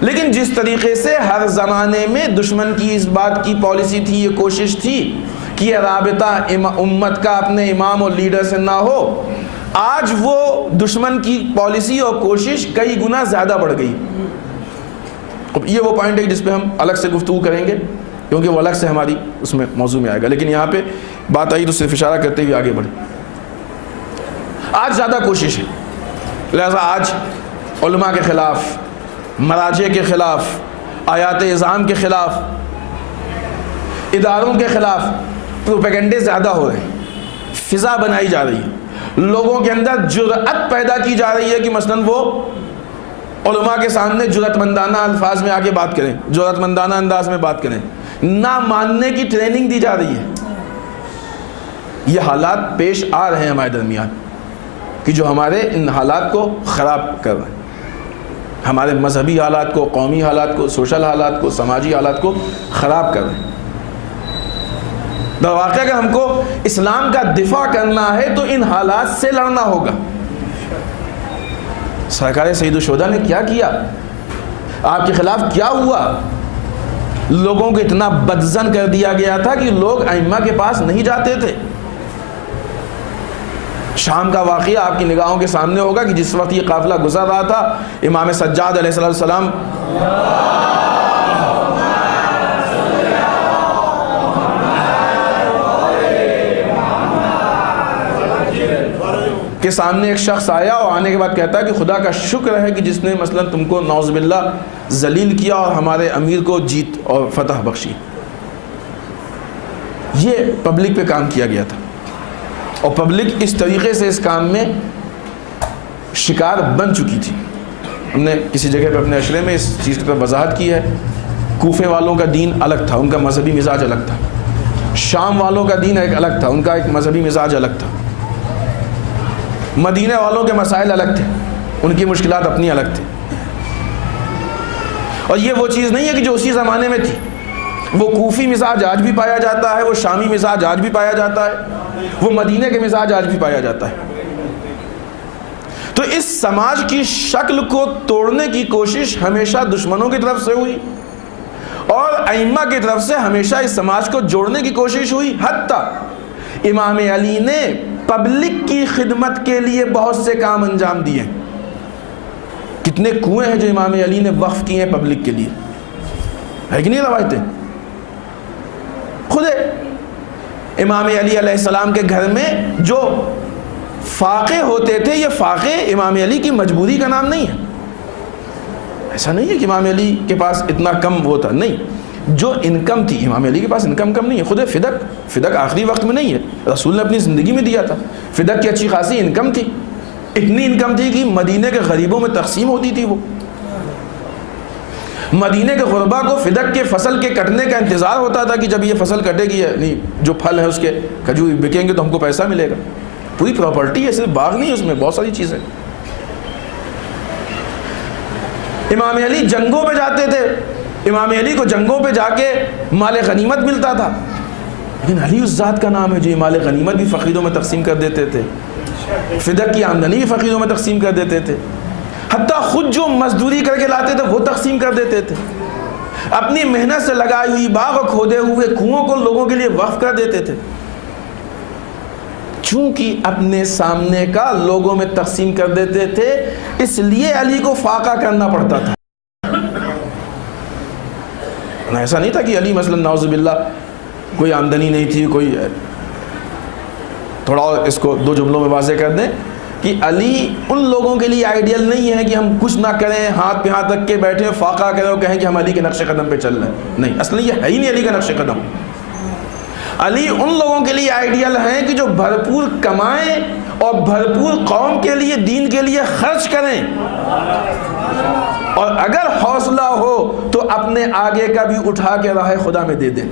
لیکن جس طریقے سے ہر زمانے میں دشمن کی اس بات کی پالیسی تھی، یہ کوشش تھی کہ یہ رابطہ امت کا اپنے امام اور لیڈر سے نہ ہو، آج وہ دشمن کی پالیسی اور کوشش کئی گنا زیادہ بڑھ گئی. یہ وہ پوائنٹ ہے جس پہ ہم الگ سے گفتگو کریں گے، کیونکہ وہ الگ سے ہماری اس میں موضوع میں آئے گا. لیکن یہاں پہ بات آئی تو صرف اشارہ کرتے ہوئے آگے بڑھیں. آج زیادہ کوشش ہے، لہذا آج علماء کے خلاف، مراجع کے خلاف، آیات اعظام کے خلاف، اداروں کے خلاف پروپیگنڈے زیادہ ہو رہے ہیں. فضا بنائی جا رہی ہے، لوگوں کے اندر جرأت پیدا کی جا رہی ہے کہ مثلا وہ علماء کے سامنے جرأت مندانہ الفاظ میں آگے بات کریں، جرأت مندانہ انداز میں بات کریں. نہ ماننے کی ٹریننگ دی جا رہی ہے. یہ حالات پیش آ رہے ہیں ہمارے درمیان کہ جو ہمارے ان حالات کو خراب کر رہے ہیں، ہمارے مذہبی حالات کو، قومی حالات کو، سوشل حالات کو، سماجی حالات کو خراب کر رہے ہیں. در واقع اگر ہم کو اسلام کا دفاع کرنا ہے تو ان حالات سے لڑنا ہوگا. سرکار سید الشہداء نے کیا کیا، آپ کے خلاف کیا ہوا؟ لوگوں کو اتنا بدظن کر دیا گیا تھا کہ لوگ ائمہ کے پاس نہیں جاتے تھے. شام کا واقعہ آپ کی نگاہوں کے سامنے ہوگا کہ جس وقت یہ قافلہ گزر رہا تھا، امام سجاد علیہ السلام کے سامنے ایک شخص آیا اور آنے کے بعد کہتا ہے کہ خدا کا شکر ہے کہ جس نے مثلا تم کو نعوذ باللہ ذلیل کیا اور ہمارے امیر کو جیت اور فتح بخشی. یہ پبلک پہ کام کیا گیا تھا اور پبلک اس طریقے سے اس کام میں شکار بن چکی تھی. ہم نے کسی جگہ پہ اپنے اشرے میں اس چیز کی طرف وضاحت کی ہے. کوفے والوں کا دین الگ تھا، ان کا مذہبی مزاج الگ تھا. شام والوں کا دین ایک الگ تھا، ان کا ایک مذہبی مزاج الگ تھا. مدینہ والوں کے مسائل الگ تھے، ان کی مشکلات اپنی الگ تھی. اور یہ وہ چیز نہیں ہے کہ جو اسی زمانے میں تھی. وہ کوفی مزاج آج بھی پایا جاتا ہے، وہ شامی مزاج آج بھی پایا جاتا ہے، وہ مدینہ کے مزاج آج بھی پایا جاتا ہے. تو اس سماج کی شکل کو توڑنے کی کوشش ہمیشہ دشمنوں کی طرف سے ہوئی اور ائمہ کی طرف سے ہمیشہ اس سماج کو جوڑنے کی کوشش ہوئی. حتیٰ امام علی نے پبلک کی خدمت کے لیے بہت سے کام انجام دیے. کتنے کنویں ہیں جو امام علی نے وقف کیے ہیں پبلک کے لیے، ہے کہ نہیں روایتیں؟ خود امام علی علیہ السلام کے گھر میں جو فاقے ہوتے تھے، یہ فاقے امام علی کی مجبوری کا نام نہیں ہے. ایسا نہیں ہے کہ امام علی کے پاس اتنا کم وہ تھا، نہیں. جو انکم تھی، امام علی کے پاس انکم کم نہیں ہے، خود فدق آخری وقت میں نہیں ہے، رسول نے اپنی زندگی میں دیا تھا، فدق کی اچھی خاصی انکم تھی، اتنی انکم تھی کہ مدینہ کے غریبوں میں تقسیم ہوتی تھی، وہ مدینہ کے غربا کو فدق کے فصل کے کٹنے کا انتظار ہوتا تھا کہ جب یہ فصل کٹے گی، یعنی جو پھل ہے اس کے کھجور بکیں گے تو ہم کو پیسہ ملے گا، پوری پراپرٹی ہے، صرف باغ نہیں ہے، اس میں بہت ساری چیزیں۔ امام علی جنگوں پہ جاتے تھے، امام علی کو جنگوں پہ جا کے مال غنیمت ملتا تھا، لیکن علی اس ذات کا نام ہے جو مال غنیمت بھی فقیروں میں تقسیم کر دیتے تھے، فدق کی آمدنی بھی فقیروں میں تقسیم کر دیتے تھے، حتیٰ خود جو مزدوری کر کے لاتے تھے وہ تقسیم کر دیتے تھے، اپنی محنت سے لگائی ہوئی باغ اور کھودے ہوئے کنووں کو لوگوں کے لیے وقف کر دیتے تھے، چونکہ اپنے سامنے کا لوگوں میں تقسیم کر دیتے تھے، اس لیے علی کو فاقہ کرنا پڑتا تھا۔ ایسا نہیں تھا کہ علی مثلا نعوذ باللہ کوئی آمدنی نہیں تھی، کوئی، تھوڑا اس کو دو جملوں میں واضح کر دیں کہ علی ان لوگوں کے لیے آئیڈیل نہیں ہے کہ ہم کچھ نہ کریں، ہاتھ پہ ہاتھ رکھ کے بیٹھیں، فاقہ کریں اور کہیں کہ ہم علی کے نقش قدم پہ چل رہے ہیں، نہیں، اصلا یہ ہے ہی نہیں علی کا نقش قدم۔ علی ان لوگوں کے لیے آئیڈیل ہیں کہ جو بھرپور کمائیں اور بھرپور قوم کے لیے، دین کے لیے خرچ کریں، اور اگر حوصلہ ہو تو اپنے آگے کا بھی اٹھا کے راہ خدا میں دے دیں،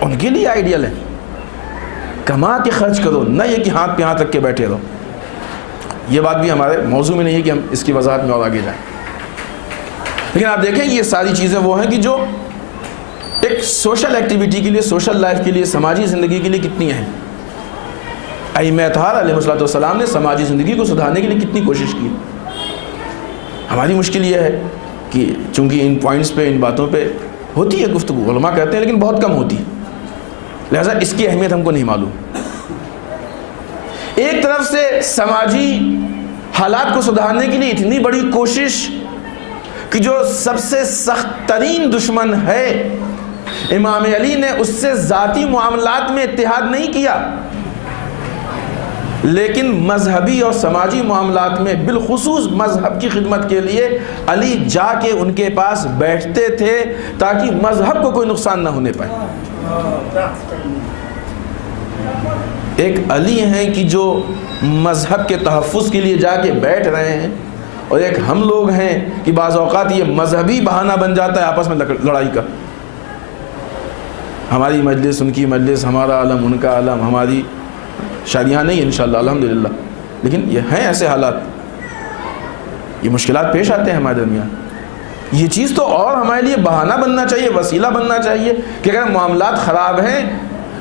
ان کے لیے آئیڈیل ہے، کما کے خرچ کرو، نہ یہ کہ ہاتھ پہ ہاتھ رکھ کے بیٹھے رہو۔ یہ بات بھی ہمارے موضوع میں نہیں ہے کہ ہم اس کی وضاحت میں اور آگے جائیں، لیکن آپ دیکھیں یہ ساری چیزیں وہ ہیں کہ جو ایک سوشل ایکٹیویٹی کے لیے، سوشل لائف کے لیے، سماجی زندگی کے لیے کتنی اہم۔ ائمہ اطہار علیہ السلام نے سماجی زندگی کو سدھارنے کے لیے کتنی کوشش کی۔ ہماری مشکل یہ ہے کہ چونکہ ان پوائنٹس پہ، ان باتوں پہ ہوتی ہے گفتگو، علماء کہتے ہیں، لیکن بہت کم ہوتی ہے، لہذا اس کی اہمیت ہم کو نہیں معلوم۔ ایک طرف سے سماجی حالات کو سدھارنے کے لیے اتنی بڑی کوشش کہ جو سب سے سخت ترین دشمن ہے امام علی نے اس سے ذاتی معاملات میں اتحاد نہیں کیا، لیکن مذہبی اور سماجی معاملات میں، بالخصوص مذہب کی خدمت کے لیے علی جا کے ان کے پاس بیٹھتے تھے تاکہ مذہب کو کوئی نقصان نہ ہونے پائے۔ ایک علی ہیں کہ جو مذہب کے تحفظ کے لیے جا کے بیٹھ رہے ہیں، اور ایک ہم لوگ ہیں کہ بعض اوقات یہ مذہبی بہانہ بن جاتا ہے آپس میں لڑائی کا، ہماری مجلس ان کی مجلس، ہمارا عالم ان کا عالم، ہماری شادیاں نہیں انشاءاللہ الحمدللہ، لیکن یہ ہیں ایسے حالات، یہ مشکلات پیش آتے ہیں ہمارے درمیان۔ یہ چیز تو اور ہمارے لیے بہانہ بننا چاہیے، وسیلہ بننا چاہیے کہ اگر معاملات خراب ہیں،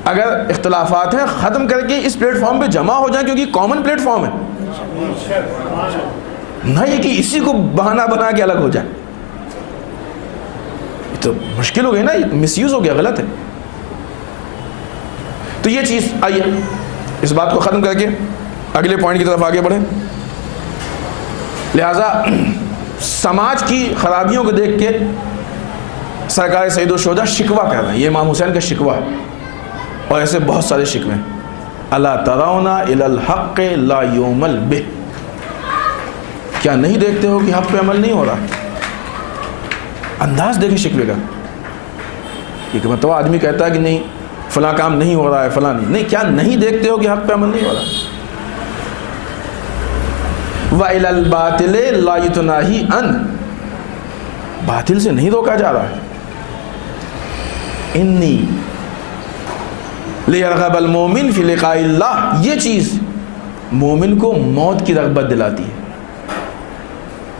اگر اختلافات ہیں، ختم کر کے اس پلیٹ فارم پہ جمع ہو جائیں، کیونکہ کامن پلیٹ فارم ہے، نہ یہ کہ اسی کو بہانہ بنا کے الگ ہو جائے، یہ تو مشکل ہو گئی نا، یہ مس یوز ہو گیا، غلط ہے۔ تو یہ چیز، آئیے اس بات کو ختم کر کے اگلے پوائنٹ کی طرف آگے بڑھیں۔ لہٰذا سماج کی خرابیوں کو دیکھ کے سرکار سید الشہداء شکوہ کر رہے ہیں، یہ امام حسین کا شکوہ ہے، اور ایسے بہت سارے شکوے ہیں۔ الا ترون الی الحق لا یعمل بہ، کیا نہیں دیکھتے ہو کہ حق پہ عمل نہیں ہو رہا؟ انداز دیکھیں شکوے کا، یہ کہ مطلب آدمی کہتا ہے کہ نہیں فلاں کام نہیں ہو رہا ہے، فلاں نہیں، کیا نہیں دیکھتے ہو کہ حق پہ عمل نہیں ہو رہا؟ وَإِلَى الْبَاطِلِ لَا يُتْنَاهِي عَنْ، باطل سے نہیں روکا جا رہا ہے۔ اِنِّي لِيَرْغَبَ الْمُؤْمِنُ فِي لِقَاءِ اللَّهِ، یہ چیز مومن کو موت کی رغبت دلاتی ہے۔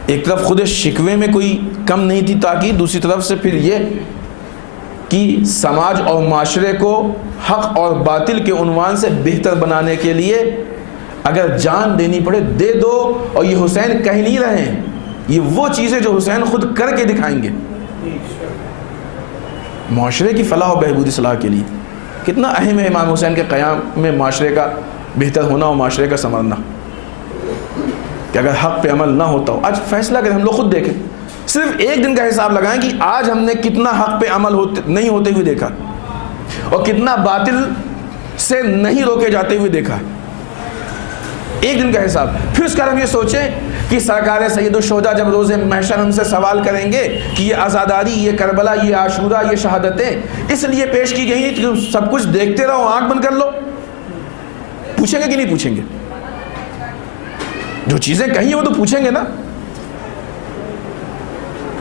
ایک طرف خود شکوے میں کوئی کم نہیں تھی تاکہ، دوسری طرف سے پھر یہ کہ سماج اور معاشرے کو حق اور باطل کے عنوان سے بہتر بنانے کے لیے اگر جان دینی پڑے دے دو، اور یہ حسین کہہ نہیں رہے ہیں، یہ وہ چیزیں جو حسین خود کر کے دکھائیں گے معاشرے کی فلاح و بہبود اصلاح کے لیے۔ کتنا اہم ہے امام حسین کے قیام میں معاشرے کا بہتر ہونا اور معاشرے کا سنورنا، کہ اگر حق پہ عمل نہ ہوتا ہو، آج فیصلہ کریں، ہم لوگ خود دیکھیں، صرف ایک دن کا حساب لگائیں کہ آج ہم نے کتنا حق پہ عمل نہیں ہوتے ہوئے دیکھا، اور کتنا باطل سے نہیں روکے جاتے ہوئے دیکھا۔ ایک دن کا حساب. پھر اس کا ہم یہ سوچیں کہ سرکار سید الشہداء جب روز محشر ہم سے سوال کریں گے کہ یہ آزاداری، یہ کربلا، یہ عاشورہ، یہ شہادتیں اس لیے پیش کی گئی کہ تم سب کچھ دیکھتے رہو، آنکھ بند کر لو. پوچھیں گے کہ نہیں پوچھیں گے؟ جو چیزیں کہیں وہ تو پوچھیں گے نا.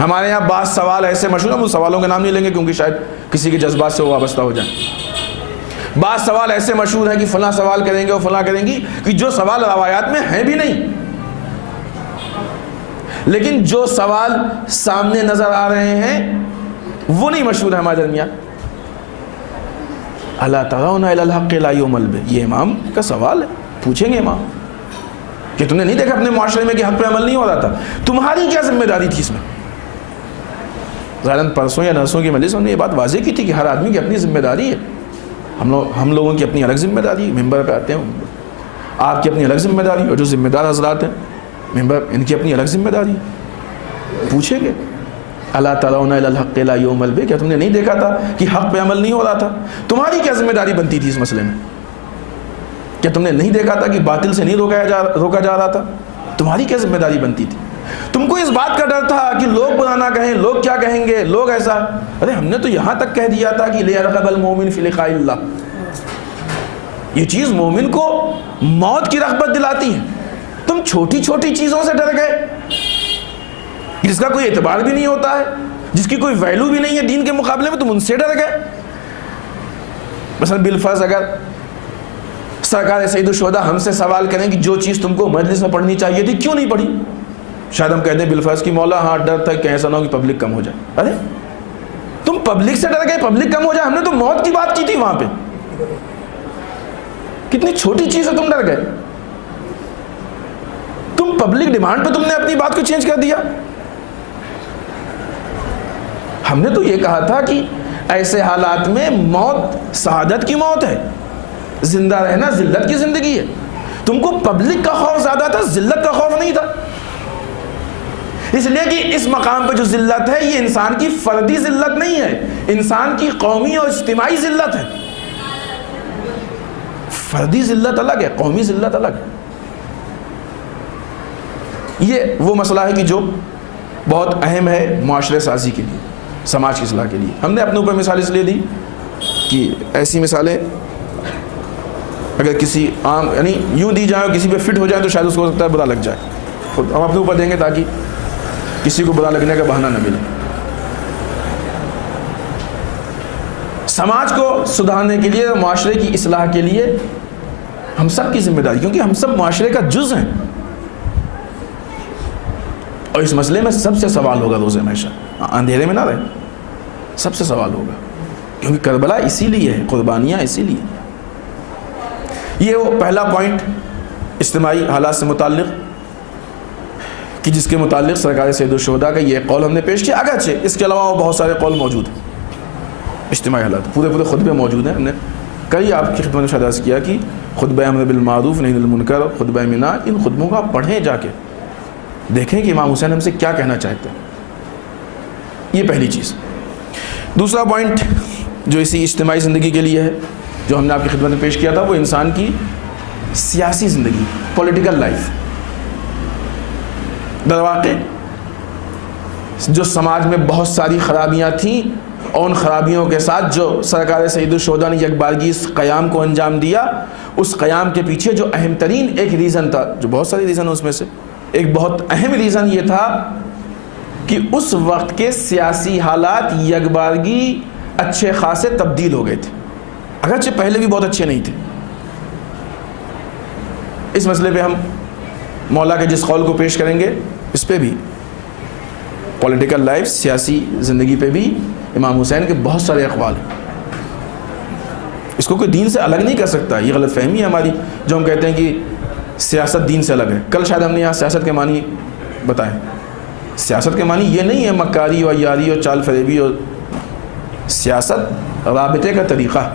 ہمارے یہاں بعض سوال ایسے مشہور ہیں، وہ سوالوں کے نام نہیں لیں گے کیونکہ شاید کسی کے جذبات سے وہ وابستہ ہو جائیں. بعض سوال ایسے مشہور ہیں کہ فلاں سوال کریں گے اور فلاں کریں گی، کہ جو سوال روایات میں ہیں بھی نہیں، لیکن جو سوال سامنے نظر آ رہے ہیں وہ نہیں مشہور ہے ہمارے درمیان. الا ترون الی الحق لا یمل بہ، یہ امام کا سوال ہے. پوچھیں گے امام کہ تم نے نہیں دیکھا اپنے معاشرے میں کہ حق پہ عمل نہیں ہو رہا تھا، تمہاری کیا ذمہ داری تھی اس میں؟ ظاہراً پرسوں یا نرسوں کی مجلس نے یہ بات واضح کی تھی کہ ہر آدمی کی اپنی ذمہ داری ہے. ہم لوگوں کی اپنی الگ ذمہ داری ہے، ممبر پہ آتے ہیں. آپ کی اپنی الگ ذمہ داری ہے، اور جو ذمہ دار حضرات ہیں ممبر، ان کی اپنی الگ ذمہ داری ہے. پوچھیں گے الا ترون الی الحق لا یعمل بہ، کیا تم نے نہیں دیکھا تھا کہ حق پہ عمل نہیں ہو رہا تھا؟ تمہاری کیا ذمہ داری بنتی تھی اس مسئلے میں؟ کیا تم نے نہیں دیکھا تھا کہ باطل سے نہیں روکا جا رہا تھا؟ تمہاری کیا ذمہ داری بنتی تھی؟ تم کو اس بات کا ڈر تھا کہ لوگ برا نہ کہیں، لوگ کیا کہیں گے، لوگ ایسا. ارے ہم نے تو یہاں تک کہہ دیا تھا کہ لیرغب المؤمن فی لقاء اللہ، یہ چیز مومن کو موت کی رغبت دلاتی ہے. تم چھوٹی چھوٹی چیزوں سے ڈر گئے جس کا کوئی اعتبار بھی نہیں ہوتا ہے، جس کی کوئی ویلو بھی نہیں ہے دین کے مقابلے میں، تم ان سے ڈر گئے. مثلا بالفرض اگر سرکار سید الشہداء ہم سے سوال کریں کہ جو چیز تم کو مجلس میں پڑھنی چاہیے تھی کیوں نہیں پڑھی، شاید ہم کہہ دیں بالفرض کی مولا ہاں ڈر تھا کہ ایسا نہ ہو کہ پبلک کم ہو جائے. ارے تم پبلک سے ڈر گئے، پبلک کم ہو جائے، ہم نے تو موت کی بات کی تھی وہاں پہ. کتنی چھوٹی چیز ہے تم ڈر گئے. تم پبلک ڈیمانڈ پہ تم نے اپنی بات کو چینج کر دیا. ہم نے تو یہ کہا تھا کہ ایسے حالات میں موت سعادت کی موت ہے، زندہ رہنا ذلت کی زندگی ہے. تم کو پبلک کا خوف زیادہ تھا، ذلت کا خوف نہیں تھا. اس لیے کہ اس مقام پہ جو ذلت ہے یہ انسان کی فردی ذلت نہیں ہے، انسان کی قومی اور اجتماعی ذلت ہے. فردی ذلت الگ ہے، قومی ذلت الگ ہے. یہ وہ مسئلہ ہے کہ جو بہت اہم ہے معاشرے سازی کے لیے، سماج کی اصلاح کے لیے. ہم نے اپنے اوپر مثال اس لیے دی کہ ایسی مثالیں اگر کسی عام یعنی یوں دی جائیں اور کسی پہ فٹ ہو جائے تو شاید اس کو ہو سکتا ہے برا لگ جائے. ہم اپنے اوپر دیں گے تاکہ کسی کو برا لگنے کا بہانہ نہ ملے. سماج کو سدھارنے کے لیے، معاشرے کی اصلاح کے لیے ہم سب کی ذمہ داری، کیونکہ ہم سب معاشرے کا جز ہیں اور اس مسئلے میں سب سے سوال ہوگا روز محشر. اندھیرے میں نہ رہے، سب سے سوال ہوگا، کیونکہ کربلا اسی لیے ہے، قربانیاں اسی لیے. یہ وہ پہلا پوائنٹ اجتماعی حالات سے متعلق کہ جس کے متعلق سرکار سید الشہداء کا یہ قول ہم نے پیش کیا. اگرچہ اس کے علاوہ بہت سارے قول موجود ہیں اجتماعی حالات، پورے خطبے موجود ہیں. ہم نے کئی آپ کی خدمت میں شاید عرض کیا کہ خطبہ امر بالمعروف نہی عن المنکر، خطبہ منا، ان خطبوں کو آپ پڑھیں، جا کے دیکھیں کہ امام حسین ہم سے کیا کہنا چاہتے ہیں. یہ پہلی چیز. دوسرا پوائنٹ جو اسی اجتماعی زندگی کے لیے ہے، جو ہم نے آپ کی خدمت میں پیش کیا تھا، وہ انسان کی سیاسی زندگی، پولیٹیکل لائف. در واقع جو سماج میں بہت ساری خرابیاں تھیں اور ان خرابیوں کے ساتھ جو سرکار سید الشہداء نے یکبارگی اس قیام کو انجام دیا، اس قیام کے پیچھے جو اہم ترین ایک ریزن تھا، جو بہت سارے ریزن ہیں اس میں سے ایک بہت اہم ریزن یہ تھا کہ اس وقت کے سیاسی حالات یکبارگی اچھے خاصے تبدیل ہو گئے تھے، اگرچہ پہلے بھی بہت اچھے نہیں تھے. اس مسئلے پہ ہم مولا کے جس قول کو پیش کریں گے اس پہ بھی، پولیٹیکل لائف، سیاسی زندگی پہ بھی امام حسین کے بہت سارے اقوال ہیں. اس کو کوئی دین سے الگ نہیں کر سکتا. یہ غلط فہمی ہے ہماری جو ہم کہتے ہیں کہ سیاست دین سے الگ ہے. کل شاید ہم نے یہاں سیاست کے معنی بتائیں. سیاست کے معنی یہ نہیں ہے مکاری و عیاری اور چال فریبی، اور سیاست رابطے کا طریقہ،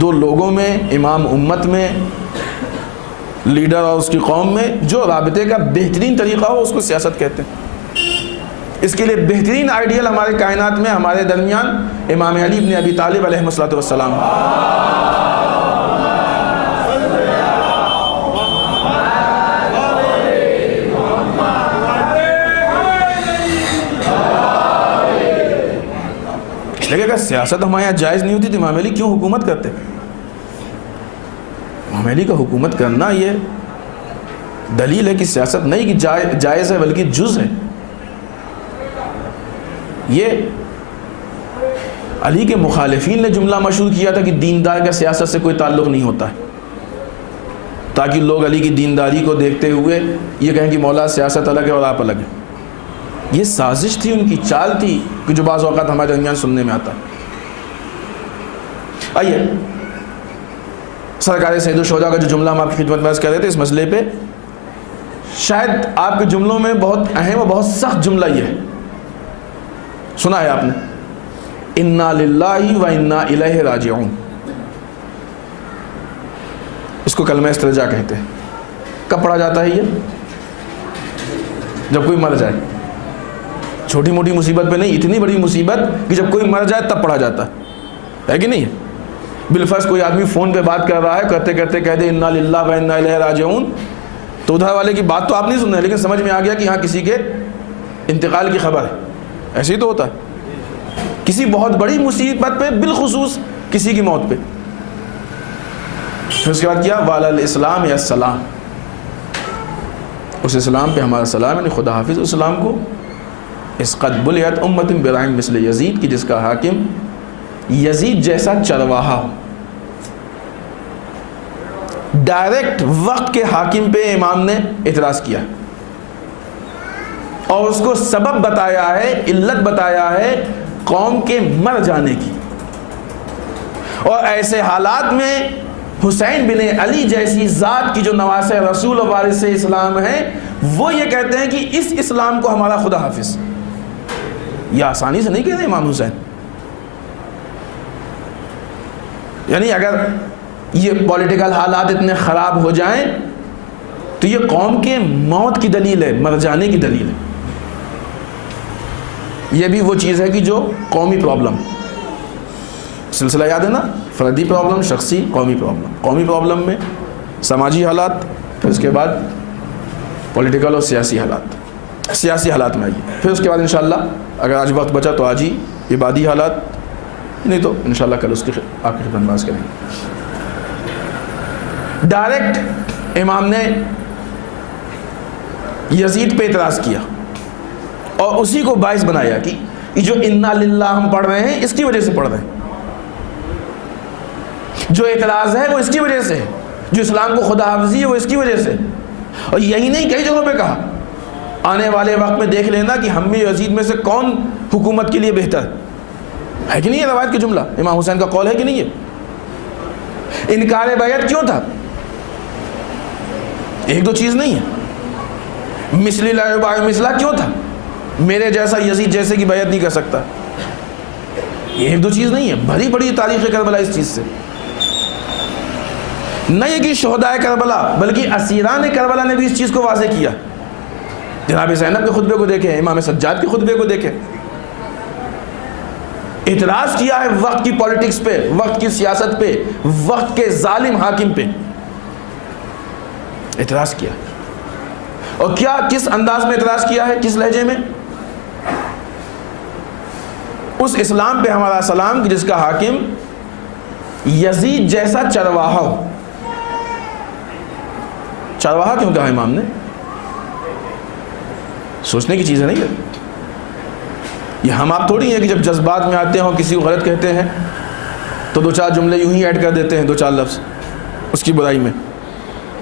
دو لوگوں میں، امام امت میں، لیڈر اور اس کی قوم میں جو رابطے کا بہترین طریقہ ہو اس کو سیاست کہتے ہیں. اس کے لیے بہترین آئیڈیل ہمارے کائنات میں ہمارے درمیان امام علی ابن ابی طالب علیہ الصلوۃ والسلام. سیاست ہمارے یہاں جائز نہیں ہوتی تو امام علی کیوں حکومت کرتے؟ امام علی کا حکومت کرنا یہ دلیل ہے کہ سیاست نہیں کہ جائز ہے بلکہ جز ہے. یہ علی کے مخالفین نے جملہ مشہور کیا تھا کہ دیندار کا سیاست سے کوئی تعلق نہیں ہوتا ہے، تاکہ لوگ علی کی دینداری کو دیکھتے ہوئے یہ کہیں کہ مولا سیاست الگ ہے اور آپ الگ ہیں. یہ سازش تھی، ان کی چال تھی کہ جو بعض اوقات ہمارے درمیان سننے میں آتا ہے. آئیے سرکار سید الشہداء کا جو جملہ ہم آپ کی خدمت میں عرض کر رہے تھے اس مسئلے پہ، شاید آپ کے جملوں میں بہت اہم اور بہت سخت جملہ یہ ہے، سنا ہے آپ نے، انا للہ و انا الیہ راجعون. اس کو کلمہ استرجاع کہتے ہیں. کب پڑھا جاتا ہے یہ؟ جب کوئی مر جائے. چھوٹی موٹی مصیبت پہ نہیں، اتنی بڑی مصیبت کہ جب کوئی مر جائے تب پڑھا جاتا ہے کہ نہیں؟ بالفرض کوئی آدمی فون پہ بات کر رہا ہے، کرتے کرتے کہہ دے انا للہ و انا الیہ راجعون، تو ادھر والے کی بات تو آپ نہیں سن رہے لیکن سمجھ میں آ گیا کہ ہاں کسی کے انتقال کی خبر ہے. ایسے ہی تو ہوتا ہے کسی بہت بڑی مصیبت پہ، بالخصوص کسی کی موت پہ. پھر اس کے بعد کیا؟ وعلی الاسلام یا السلام، اس اسلام پہ ہمارا سلام، یعنی خدا حافظ اسلام کو. اس قد بلیت امت برائم مثل یزید، کی جس کا حاکم یزید جیسا چرواہا ہو. ڈائریکٹ وقت کے حاکم پہ امام نے اعتراض کیا اور اس کو سبب بتایا ہے، علت بتایا ہے قوم کے مر جانے کی. اور ایسے حالات میں حسین بن علی جیسی ذات کی جو نواسہ رسول و وارث اسلام ہیں، وہ یہ کہتے ہیں کہ اس اسلام کو ہمارا خدا حافظ. یہ آسانی سے نہیں کہتے امام حسین. یعنی اگر یہ پولیٹیکل حالات اتنے خراب ہو جائیں تو یہ قوم کے موت کی دلیل ہے، مر جانے کی دلیل ہے. یہ بھی وہ چیز ہے کہ جو قومی پرابلم، سلسلہ یاد ہے نا، فردی پرابلم، شخصی، قومی پرابلم. قومی پرابلم میں سماجی حالات، پھر اس کے بعد پولیٹیکل اور سیاسی حالات. سیاسی حالات میں آئیے، پھر اس کے بعد انشاءاللہ اگر آج وقت بچا تو آج ہی عبادی حالات، نہیں تو انشاءاللہ کل اس کی آپ کی خدمت میں عرض کریں گے. ڈائریکٹ امام نے یزید پہ اعتراض کیا اور اسی کو باعث بنایا کہ یہ جو انا للہ ہم پڑھ رہے ہیں اس کی وجہ سے پڑھ رہے ہیں. جو اعتراض ہے وہ اس کی وجہ سے، جو اسلام کو خدا حافظی ہے وہ اس کی وجہ سے. اور یہی نہیں کئی جگہوں پہ کہا آنے والے وقت میں دیکھ لینا کہ ہم میں یزید میں سے کون حکومت کے لیے بہتر ہے کہ نہیں. یہ روایت کا جملہ امام حسین کا قول ہے کہ نہیں ہے؟ انکار بیعت کیوں تھا؟ ایک دو چیز نہیں ہے. مثلی لا یباع مثلا کیوں تھا؟ میرے جیسا یزید جیسے کی بیعت نہیں کر سکتا. یہ ایک دو چیز نہیں ہے، بھری پڑی تاریخ کربلا اس چیز سے. نہ یہ کہ شہدائے کربلا بلکہ اسیران کربلا نے بھی اس چیز کو واضح کیا. جناب زینب کے خطبے کو دیکھیں، امام سجاد کے خطبے کو دیکھیں. اعتراض کیا ہے وقت کی پولیٹکس پہ، وقت کی سیاست پہ، وقت کے ظالم حاکم پہ اعتراض کیا. اور کیا کس انداز میں اعتراض کیا ہے، کس لہجے میں؟ اس اسلام پہ ہمارا سلام کہ جس کا حاکم یزید جیسا چرواہا ہو. چرواہا کیوں کہا امام نے؟ سوچنے کی چیزیں نہیں ہے یہ. ہم آپ تھوڑی ہیں کہ جب جذبات میں آتے ہیں اور کسی کو غلط کہتے ہیں تو دو چار جملے یوں ہی ایڈ کر دیتے ہیں، دو چار لفظ اس کی برائی میں،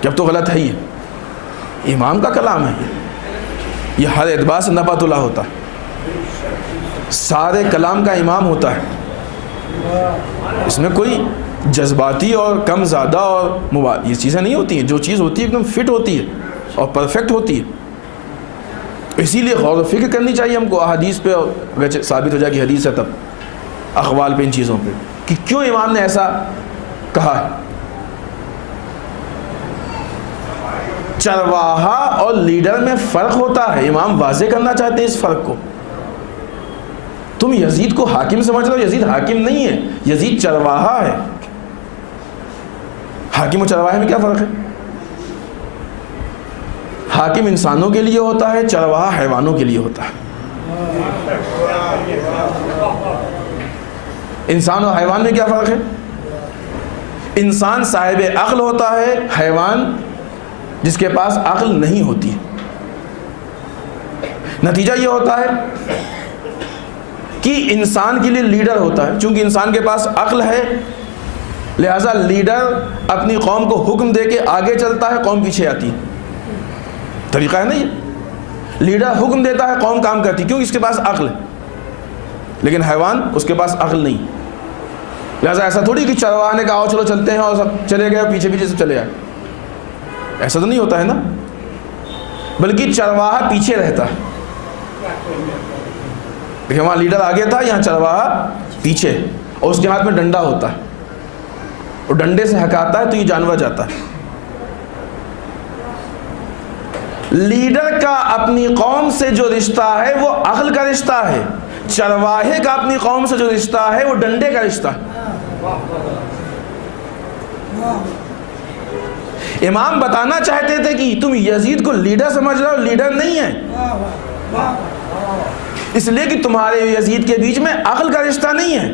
کہ اب تو غلط ہے ہی ہے. امام کا کلام ہے یہ ہر اعتبار سے نبات اللہ ہوتا ہے. سارے کلام کا امام ہوتا ہے. اس میں کوئی جذباتی اور کم زیادہ اور یہ چیزیں نہیں ہوتی ہیں. جو چیز ہوتی ہے ایک دم فٹ ہوتی ہے اور پرفیکٹ ہوتی ہے. اسی لیے غور و فکر کرنی چاہیے ہم کو احادیث پہ، اور اگر ثابت ہو جائے کہ حدیث ہے تب اقوال پہ، ان چیزوں پہ کہ کیوں امام نے ایسا کہا ہے. چرواہا اور لیڈر میں فرق ہوتا ہے. امام واضح کرنا چاہتے ہیں اس فرق کو. تم یزید کو حاکم سمجھ رہے ہو، یزید حاکم نہیں ہے، یزید چرواہا ہے. حاکم و چرواہے میں کیا فرق ہے؟ حاکم انسانوں کے لیے ہوتا ہے، چرواہا حیوانوں کے لیے ہوتا ہے. انسان اور حیوان میں کیا فرق ہے؟ انسان صاحب عقل ہوتا ہے، حیوان جس کے پاس عقل نہیں ہوتی. نتیجہ یہ ہوتا ہے کہ انسان کے لیے لیڈر ہوتا ہے، چونکہ انسان کے پاس عقل ہے لہذا لیڈر اپنی قوم کو حکم دے کے آگے چلتا ہے، قوم پیچھے آتی. طریقہ ہے نا یہ، لیڈر حکم دیتا ہے، قوم کام کرتی، کیوں؟ اس کے پاس عقل ہے. لیکن حیوان اس کے پاس عقل نہیں، لہذا ایسا تھوڑی کہ چرواہے نے کہا آؤ چلو چلتے ہیں اور سب چلے گئے پیچھے پیچھے سے چلے آئے. ایسا تو نہیں ہوتا ہے نا، بلکہ چرواہا پیچھے رہتا ہے. دیکھیں وہاں لیڈر آگے تھا، یہاں چرواہا پیچھے، اور اس کے ہاتھ میں ڈنڈا ہوتا ہے، اور ڈنڈے سے ہکاتا ہے تو یہ جانور جاتا ہے. لیڈر کا اپنی قوم سے جو رشتہ ہے وہ عقل کا رشتہ ہے، چرواہے کا اپنی قوم سے جو رشتہ ہے وہ ڈنڈے کا رشتہ ہے. امام بتانا چاہتے تھے کہ تم یزید کو لیڈر سمجھ رہے ہو، لیڈر نہیں ہے، اس لیے کہ تمہارے یزید کے بیچ میں عقل کا رشتہ نہیں ہے،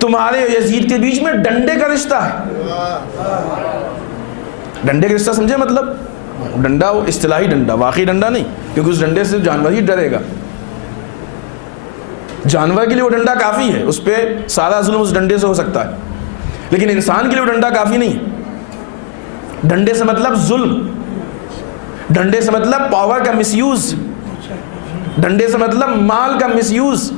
تمہارے یزید کے بیچ میں ڈنڈے کا رشتہ ہے. ڈنڈے کا رشتہ سمجھے؟ مطلب ڈنڈا وہ اصطلاحی ڈنڈا، واقعی ڈنڈا نہیں، کیونکہ اس ڈنڈے سے جانور ہی ڈرے گا. جانور کے لیے وہ ڈنڈا کافی ہے، اس پہ سارا ظلم اس ڈنڈے سے ہو سکتا ہے، لیکن انسان کے لیے وہ ڈنڈا کافی نہیں ہے. ڈنڈے سے مطلب ظلم، ڈنڈے سے مطلب پاور کا مس یوز، ڈنڈے سے مطلب مال کا مس یوز،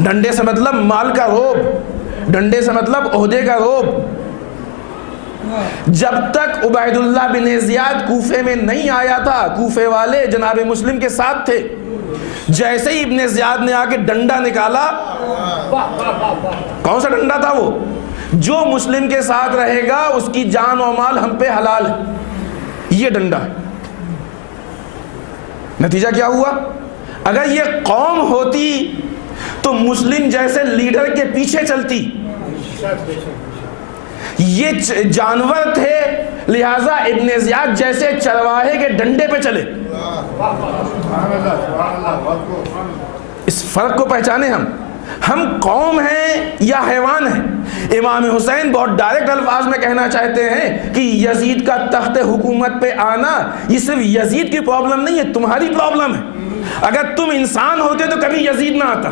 ڈنڈے سے مطلب مال کا روب، ڈنڈے سے مطلب عہدے کا روب. جب تک عبید اللہ بن زیاد کوفے میں نہیں آیا تھا، کوفے والے جناب مسلم کے ساتھ تھے، جیسے ہی ابن زیاد نے آ کے ڈنڈا نکالا، کون سا ڈنڈا تھا وہ؟ جو مسلم کے ساتھ رہے گا اس کی جان و مال ہم پہ حلال ہے، یہ ڈنڈا. نتیجہ کیا ہوا؟ اگر یہ قوم ہوتی تو مسلم جیسے لیڈر کے پیچھے چلتی. یہ جانور تھے لہذا ابن زیاد جیسے چرواہے کے ڈنڈے پہ چلے. اس فرق کو پہچانے ہم قوم ہیں یا حیوان ہیں. امام حسین بہت ڈائریکٹ الفاظ میں کہنا چاہتے ہیں کہ یزید کا تخت حکومت پہ آنا یہ صرف یزید کی پرابلم نہیں ہے، تمہاری پرابلم ہے. اگر تم انسان ہوتے تو کبھی یزید نہ آتا.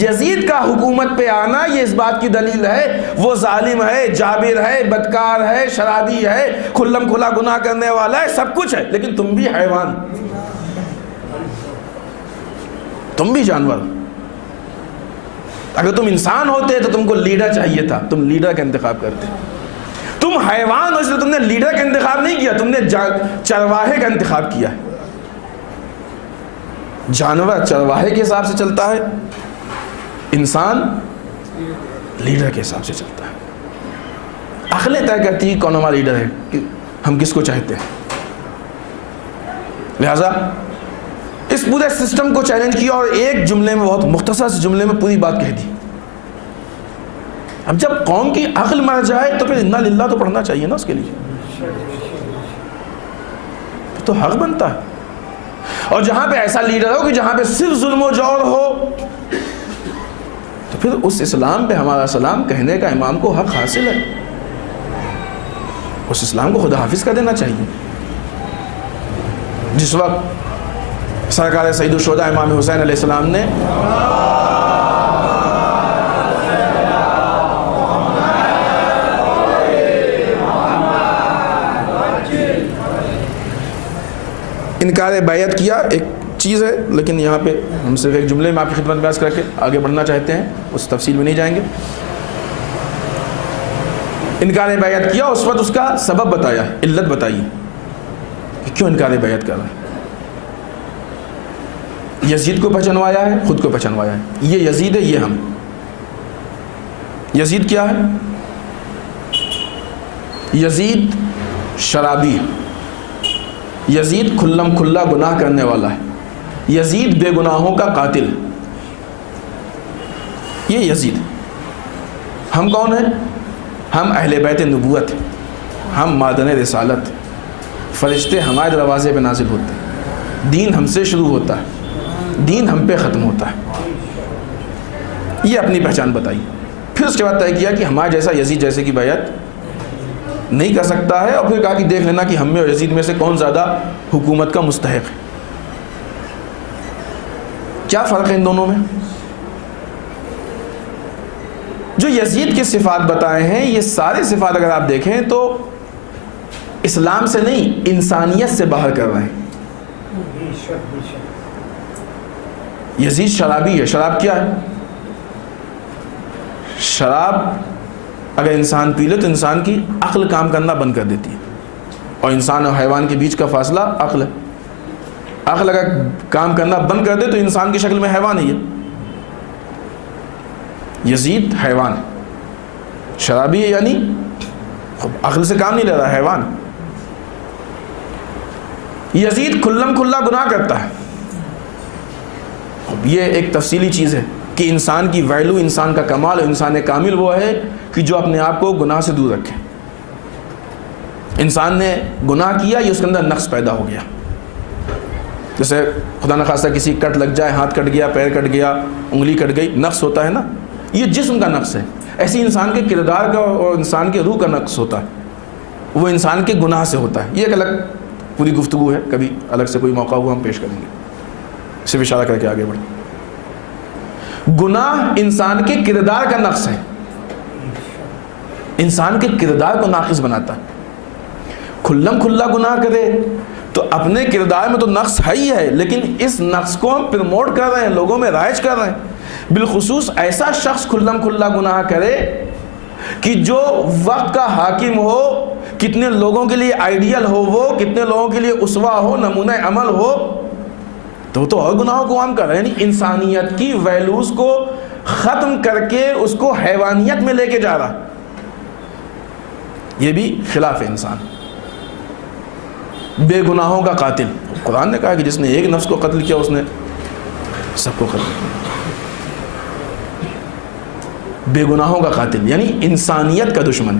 یزید کا حکومت پہ آنا یہ اس بات کی دلیل ہے وہ ظالم ہے، جابر ہے، بدکار ہے، شرابی ہے، کھلم کھلا گناہ کرنے والا ہے، سب کچھ ہے، لیکن تم بھی حیوان، تم بھی جانور. اگر تم انسان ہوتے تو تم کو لیڈر چاہیے تھا، تم لیڈر کا انتخاب کرتے. تم حیوان ہو اس لیے تم نے لیڈر کا انتخاب نہیں کیا، تم نے چرواہے کا انتخاب کیا. جانور چرواہے کے حساب سے چلتا ہے، انسان لیڈر کے حساب سے چلتا ہے. عقلیں طے کرتی ہے کون ہمارا لیڈر ہے، کہ ہم کس کو چاہتے ہیں. لہذا اس پورے سسٹم کو چیلنج کیا اور ایک جملے میں، بہت مختصر سے جملے میں پوری بات کہہ دی. اب جب قوم کی عقل مر جائے تو پھر انا للہ تو پڑھنا چاہیے نا اس کے لیے، تو حق بنتا ہے. اور جہاں پہ ایسا لیڈر ہو کہ جہاں پہ صرف ظلم و جور ہو تو پھر اس اسلام پہ ہمارا سلام کہنے کا امام کو حق حاصل ہے. اس اسلام کو خدا حافظ کر دینا چاہیے. جس وقت سرکار سید الشہداء امام حسین علیہ السلام نے انکار بیعت کیا، ایک چیز ہے لیکن یہاں پہ ہم صرف ایک جملے میں آپ کی خدمت میں عرض کر کے آگے بڑھنا چاہتے ہیں، اس تفصیل میں نہیں جائیں گے. انکار بیعت کیا، اس وقت اس کا سبب بتایا، علت بتائی کہ کیوں انکار بیعت کر رہا ہے. یزید کو پہچنوایا ہے، خود کو پہچنوایا ہے. یہ یزید ہے، یہ ہم. یزید کیا ہے؟ یزید شرابی ہے، یزید کھلم کھلا گناہ کرنے والا ہے، یزید بے گناہوں کا قاتل. یہ یزید. ہم کون ہیں؟ ہم اہل بیت نبوت ہیں، ہم معدن رسالت. فرشتے ہمارے دروازے پہ نازل ہوتے ہیں، دین ہم سے شروع ہوتا ہے، دین ہم پہ ختم ہوتا ہے. یہ اپنی پہچان بتائی. پھر اس کے بعد طے کیا کہ ہمارا جیسا یزید جیسے کی بیعت نہیں کر سکتا ہے, اور پھر کہا کہ دیکھ لینا کہ ہم میں اور یزید میں سے کون زیادہ حکومت کا مستحق ہے. کیا فرق ہے ان دونوں میں؟ جو یزید کی صفات بتائے ہیں, یہ سارے صفات اگر آپ دیکھیں تو اسلام سے نہیں, انسانیت سے باہر کر رہے ہیں. یزید شرابی ہے. شراب کیا ہے؟ شراب اگر انسان پی لے تو انسان کی عقل کام کرنا بند کر دیتی ہے, اور انسان اور حیوان کے بیچ کا فاصلہ عقل ہے. عقل اگر کام کرنا بند کر دے تو انسان کی شکل میں حیوان ہے. یزید حیوان ہے, شرابی ہے, یعنی عقل سے کام نہیں لے رہا, حیوان. یزید کھلم کھلا گناہ کرتا ہے. یہ ایک تفصیلی چیز ہے کہ انسان کی ویلو, انسان کا کمال اور انسان کامل وہ ہے کہ جو اپنے آپ کو گناہ سے دور رکھے. انسان نے گناہ کیا, یہ اس کے اندر نقص پیدا ہو گیا. جیسے خدا نخواستہ کسی کٹ لگ جائے, ہاتھ کٹ گیا, پیر کٹ گیا, انگلی کٹ گئی, نقص ہوتا ہے نا, یہ جسم کا نقص ہے. ایسے انسان کے کردار کا اور انسان کے روح کا نقص ہوتا ہے, وہ انسان کے گناہ سے ہوتا ہے. یہ ایک الگ پوری گفتگو ہے, کبھی الگ سے کوئی موقع ہوا ہم پیش کریں گے. صرف اشارہ کر کے آگے بڑھیں. گناہ انسان کے کردار کا نقص ہے, انسان کے کردار کو ناقص بناتا ہے. کھلم کھلا گناہ کرے تو اپنے کردار میں تو نقص ہے ہی ہے, لیکن اس نقص کو ہم پروموٹ کر رہے ہیں, لوگوں میں رائج کر رہے ہیں. بالخصوص ایسا شخص کھلم کھلا گناہ کرے کہ جو وقت کا حاکم ہو, کتنے لوگوں کے لیے آئیڈیل ہو, وہ کتنے لوگوں کے لیے اسوہ ہو, نمونہ عمل ہو, تو اور گناہوں کو عام کر رہے ہیں. یعنی انسانیت کی ویلوز کو ختم کر کے اس کو حیوانیت میں لے کے جا رہا. یہ بھی خلاف انسان. بے گناہوں کا قاتل, قرآن نے کہا کہ جس نے ایک نفس کو قتل کیا اس نے سب کو قتل کیا. بے گناہوں کا قاتل یعنی انسانیت کا دشمن,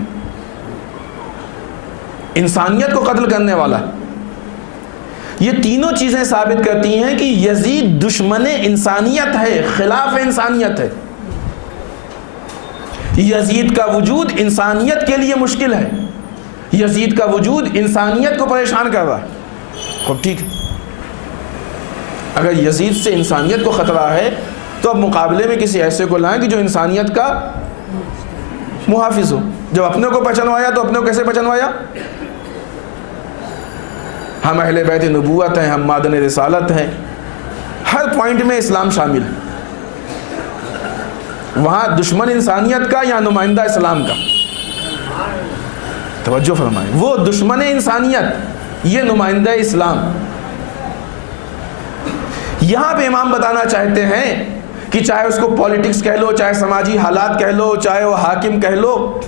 انسانیت کو قتل کرنے والا. یہ تینوں چیزیں ثابت کرتی ہیں کہ یزید دشمن انسانیت ہے, خلاف انسانیت ہے. یزید کا وجود انسانیت کے لیے مشکل ہے, یزید کا وجود انسانیت کو پریشان کر رہا ہے. خب ٹھیک ہے, اگر یزید سے انسانیت کو خطرہ ہے تو اب مقابلے میں کسی ایسے کو لائیں کہ جو انسانیت کا محافظ ہو. جب اپنے کو پہچانوایا تو اپنے کو کیسے پہچانوایا؟ ہم اہل بیت نبوت ہیں, ہم مادن رسالت ہیں, ہر پوائنٹ میں اسلام شامل ہے. وہاں دشمن انسانیت کا یا نمائندہ اسلام کا؟ توجہ فرمائیں, وہ دشمن انسانیت, یہ نمائندہ اسلام. یہاں پہ امام بتانا چاہتے ہیں کہ چاہے اس کو پولیٹکس کہہ لو, چاہے سماجی حالات کہہ لو, چاہے وہ حاکم کہہ لو,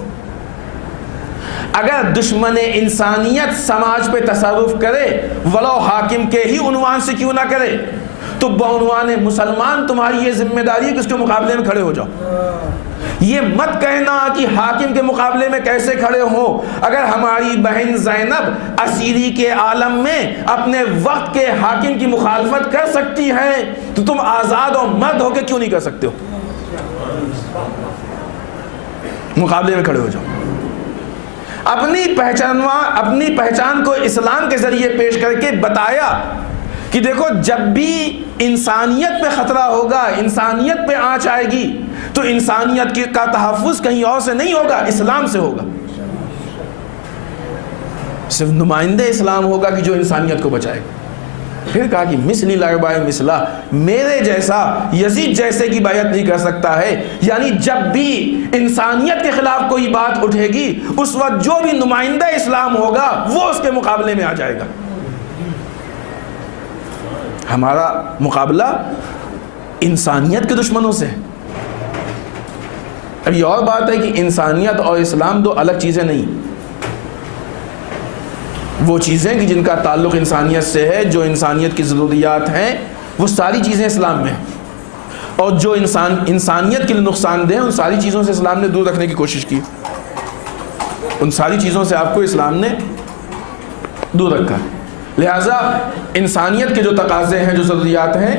اگر دشمن انسانیت سماج پہ تصرف کرے ولو حاکم کے ہی عنوان سے کیوں نہ کرے, تو بعنوان مسلمان تمہاری یہ ذمہ داری ہے کہ اس کے مقابلے میں کھڑے ہو جاؤ. یہ مت کہنا کہ حاکم کے مقابلے میں کیسے کھڑے ہوں. اگر ہماری بہن زینب اسیری کے عالم میں اپنے وقت کے حاکم کی مخالفت کر سکتی ہے تو تم آزاد اور مرد ہو کے کیوں نہیں کر سکتے ہو؟ مقابلے میں کھڑے ہو جاؤ. اپنی پہچان کو اسلام کے ذریعے پیش کر کے بتایا کہ دیکھو جب بھی انسانیت پہ خطرہ ہوگا, انسانیت پہ آنچ آئے گی, تو انسانیت کا تحفظ کہیں اور سے نہیں ہوگا, اسلام سے ہوگا. صرف نمائندہ اسلام ہوگا کہ جو انسانیت کو بچائے گا. پھر کہا کہ مثلی لائبائے مثلا, میرے جیسا یزید جیسے کی بیعت نہیں کر سکتا ہے. یعنی جب بھی انسانیت کے خلاف کوئی بات اٹھے گی اس وقت جو بھی نمائندہ اسلام ہوگا وہ اس کے مقابلے میں آ جائے گا. ہمارا مقابلہ انسانیت کے دشمنوں سے ہے. اب یہ اور بات ہے کہ انسانیت اور اسلام دو الگ چیزیں نہیں. وہ چیزیں کہ جن کا تعلق انسانیت سے ہے, جو انسانیت کی ضروریات ہیں, وہ ساری چیزیں اسلام میں ہیں. اور جو انسانیت کے لیے نقصان دہ ہیں ان ساری چیزوں سے اسلام نے دور رکھنے کی کوشش کی. ان ساری چیزوں سے آپ کو اسلام نے دور رکھا. لہٰذا انسانیت کے جو تقاضے ہیں, جو ضروریات ہیں,